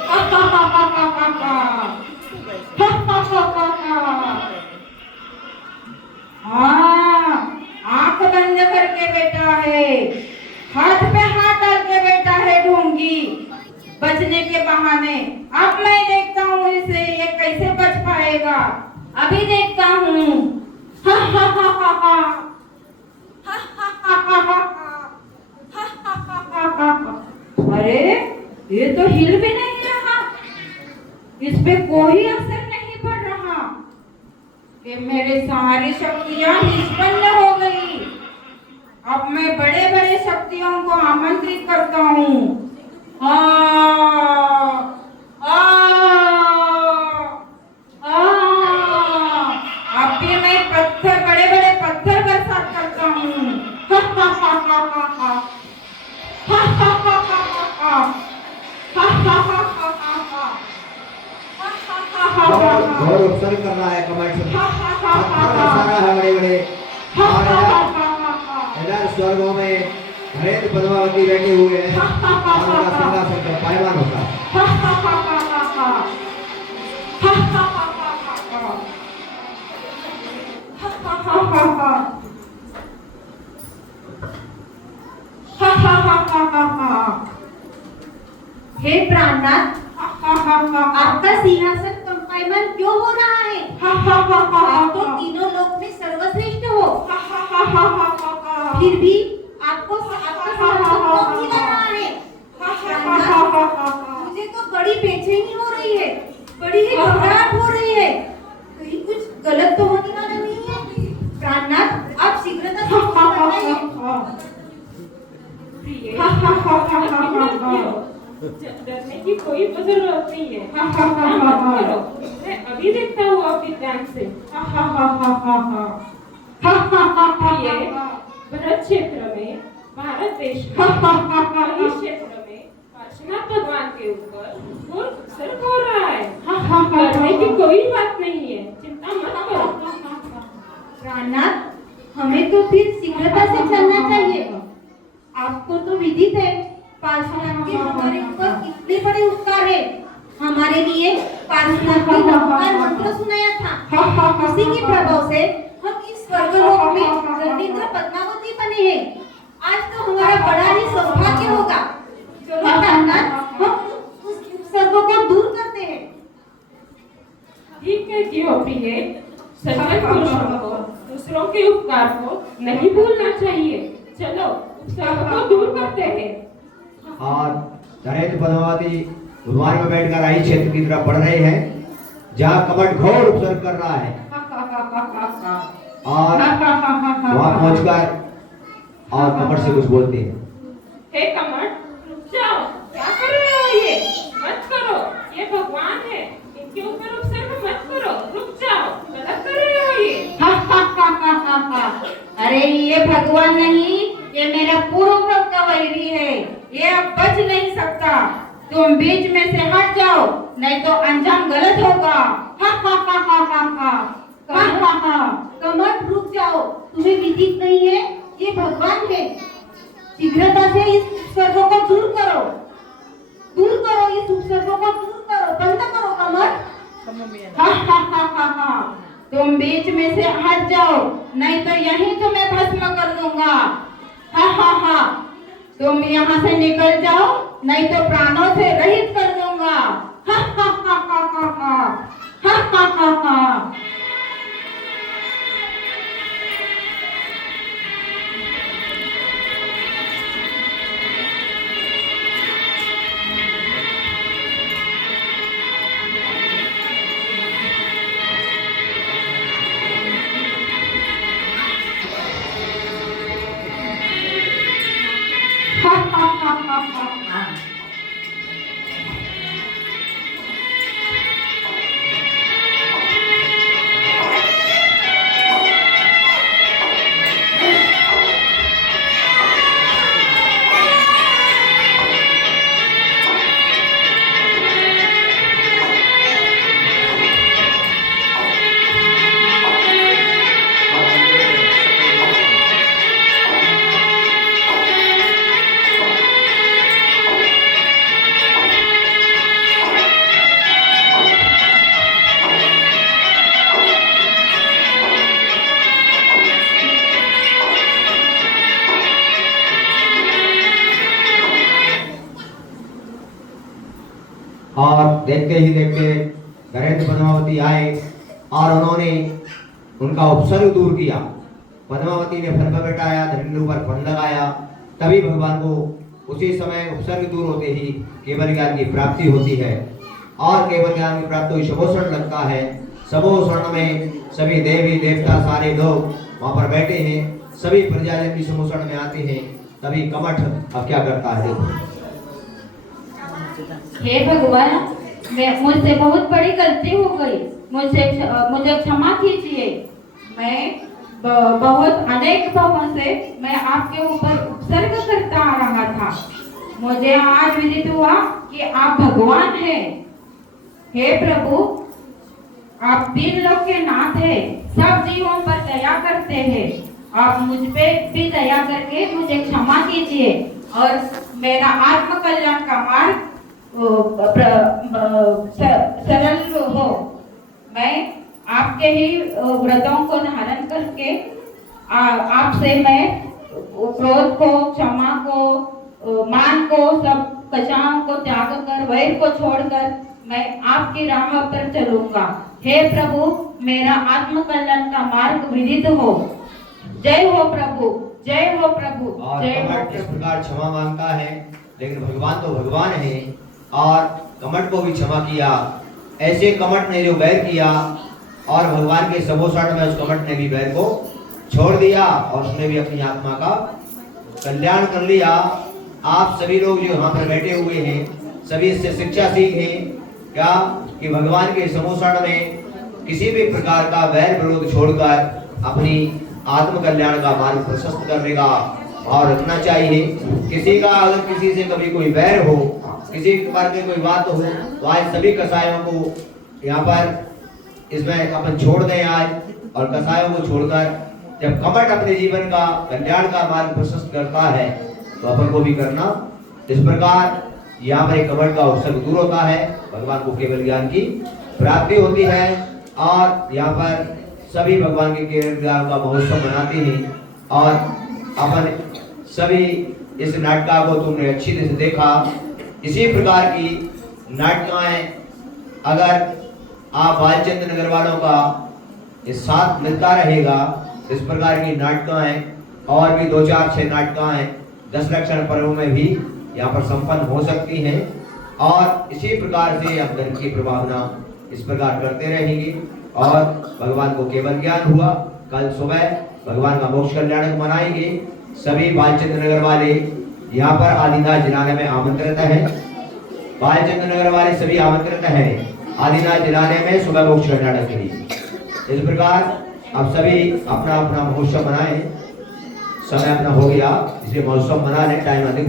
हा हा हा हा हा हा हा हा। हाँ, आंख बंद करके बैठा है, हाथ पे हाथ डाल के बैठा है ढोंगी बचने के बहाने। अब मैं देखता हूँ इसे, ये कैसे बच पाएगा। अभी देखता हूँ। हा हा हा हा हा हा हा हा हा हा हा हा। अरे ये तो हिल भी नहीं रहा, इस पे कोई असर नहीं पड़ रहा। कि मेरी सारी शक्तियां निष्पन्न हो गई। अब मैं बड़े बड़े शक्तियों को आमंत्रित करता हूँ। अब भी मैं पत्थर, बड़े बड़े पत्थर बरसात करता हूँ। हा हा हा हा हा हा हा हा हा हा हा हा हा हा हा हा। घोर उपसर्ग कर रहा है कमट से, पत्थर बरसा रहा है बड़े बड़े। और इधर स्वर्गों में हरेंद्र पद्मावती बैठे हुए हैं और उनका सिंहासन पर पायमान होता है। हे प्राणनाथ, आपका सिंहासन कंपायमान क्यों हो रहा है? आप तो तीनों लोक में सर्वश्रेष्ठ हो, फिर भी आपको आपका सर्वोत्तम ही लग रहा है। मुझे तो बड़ी बेचैनी हो रही है, बड़ी ही घबराहट हो रही है, कहीं कुछ गलत तो होने वाला नहीं है। प्राणनाथ, आप शीघ्रता से बताइए। प्रिय, डरने की कोई जरूरत नहीं है। मत करो, मैं अभी देखता हूँ आपकी ध्यान से। प्रिय, भरत क्षेत्र में, भारत देश में, इस क्षेत्र में काशीनाथ भगवान के ऊपर घोर उपसर्ग हो रहा है। डरने की कोई बात नहीं है, चिंता मत करो। प्राणनाथ, हमें तो फिर शीघ्रता से चलना चाहिए। आपको तो विदित है पार्श्वनाथ के हमारे ऊपर कितने बड़े उपकार है। हमारे लिए पार्श्वनाथ ने नमस्कार मंत्र सुनाया था, उसी के प्रभाव से हम इस स्वर्गलोक में रविंद्र पद्मावती बने हैं। आज तो हमारा बड़ा ही सौभाग्य होगा। चलो प्राणनाथ, हम उस उपसर्गों को दूर करते हैं। ठीक है क्यों प्रिय, सज्जन पुरुषों को दूसरों के उपकार को नहीं भूलना चाहिए। चलो उपसर्ग को दूर करते हैं। और नरेंद्र पद्मावती गुरुवार में बैठकर आई क्षेत्र की तरफ बढ़ रहे हैं, जहाँ कमट घोर उपसर्ग कर रहा है। और वहाँ पहुंचकर और कमट से कुछ बोलते हैं। हे कमट, रुक जाओ, क्या कर रहे हो ये? मत करो, ये भगवान है, इनके ऊपर उपसर्ग मत करो, रुक जाओ, गलत कर रहे हो ये। अरे ये भगवान नहीं, ये मेरा पूर्व का वैरी है, ये अब बच नहीं सकता। तुम बीच में से हट जाओ, नहीं तो अंजाम गलत होगा। कमट, रुक जाओ, तुम्हें विदित नहीं है ये भगवान है। शीघ्रता से इस उपसर्गों को दूर करो, इस उपसर्गों को दूर करो, बंद करो कमट। तुम बीच में से हट जाओ, नहीं तो यहीं तुम्हें भस्म कर दूंगा। तुम यहाँ से निकल जाओ, नहीं तो प्राणों से रहित कर दूंगा। और देखते ही देखते नरेंद्र पद्मावती आए और उन्होंने उनका उपसर्ग दूर किया। पद्मावती ने फन बैठाया, धरेंद्र ऊपर फन लगाया, तभी भगवान को उसी समय उपसर्ग दूर होते ही केवल ज्ञान की प्राप्ति होती है। और केवल ज्ञान की प्राप्ति हुई शबोषण लगता है। शबोषण में सभी देवी देवता सारे लोग वहां पर बैठे हैं, सभी प्रजाजन भी शबोषण में आते हैं। तभी कमठ अब क्या करता है, देखो। हे भगवान, मुझसे बहुत बड़ी गलती हो गई, मुझे क्षमा कीजिए। मैं बहुत अनेक भावों से मैं आपके ऊपर उपसर्ग करता आ रहा था। मुझे आज विदित हुआ कि आप भगवान हैं। हे प्रभु, आप तीन लोक के नाथ हैं, सब जीवों पर दया करते हैं। आप मुझ पे भी दया करके मुझे क्षमा कीजिए और मेरा आत्म कल्याण का मार्ग सरल हो। मैं आपके ही व्रतों को धारण करके आपसे मैं क्रोध को, क्षमा को, मान को, सब कषायों को त्याग कर, वैर को छोड़कर मैं आपकी राह पर चलूंगा। हे प्रभु मेरा आत्म कल्याण का मार्ग विदित हो। जय हो प्रभु, जय हो प्रभु, और जय हो कमट इस प्रभु। प्रकार क्षमा मांगता है, लेकिन भगवान तो भगवान है और कमट को भी क्षमा किया। ऐसे कमट ने जो बैर किया और भगवान के सबोसाठ में उस कमट ने भी बैर को छोड़ दिया और उसने भी अपनी आत्मा का कल्याण कर लिया। आप सभी लोग जो यहाँ पर बैठे हुए हैं सभी इससे शिक्षा सीखें क्या कि भगवान के समोसाठ में किसी भी प्रकार का वैर विरोध छोड़कर अपनी आत्म कल्याण का मार्ग प्रशस्त करने का भाव रखना चाहिए। किसी का अगर किसी से कभी कोई वैर हो, किसी प्रकार की कोई बात हो, तो आज सभी कसायों को यहाँ पर इसमें अपन छोड़ दें आज, और कसायों को छोड़कर जब कमट अपने जीवन का कल्याण का मार्ग प्रशस्त करता है तो अपन को भी करना। इस प्रकार यहाँ पर एक कमट का अवसर दूर होता है, भगवान को केवल ज्ञान की प्राप्ति होती है और यहाँ पर सभी भगवान के केवल ज्ञान का महोत्सव मनाते हैं। और अपन सभी इस नाटका को तुमने अच्छी तरह से देखा। इसी प्रकार की नाटकाएं अगर आप बालचंद्र नगर वालों का इस साथ मिलता रहेगा, इस प्रकार की नाटकाएं और भी 2-4-6 नाटकाएं 10 लक्षण पर्व में भी यहाँ पर संपन्न हो सकती हैं। और इसी प्रकार से हम धन की प्रभावना इस प्रकार करते रहेंगे और भगवान को केवल ज्ञान हुआ। कल सुबह भगवान का मोक्ष कल्याण मनाएंगे। सभी बालचंद्र नगर वाले यहाँ पर आदिनाथ जिलाने में आमंत्रित हैं। बालचंद्र नगर वाले सभी आमंत्रित हैं आदिनाथ जिलाने में सुबह मोक्ष कल्याण के लिए। इस प्रकार आप सभी अपना अपना महोत्सव मनाएं। समय अपना हो गया इसलिए महोत्सव मना लें, टाइम अधिक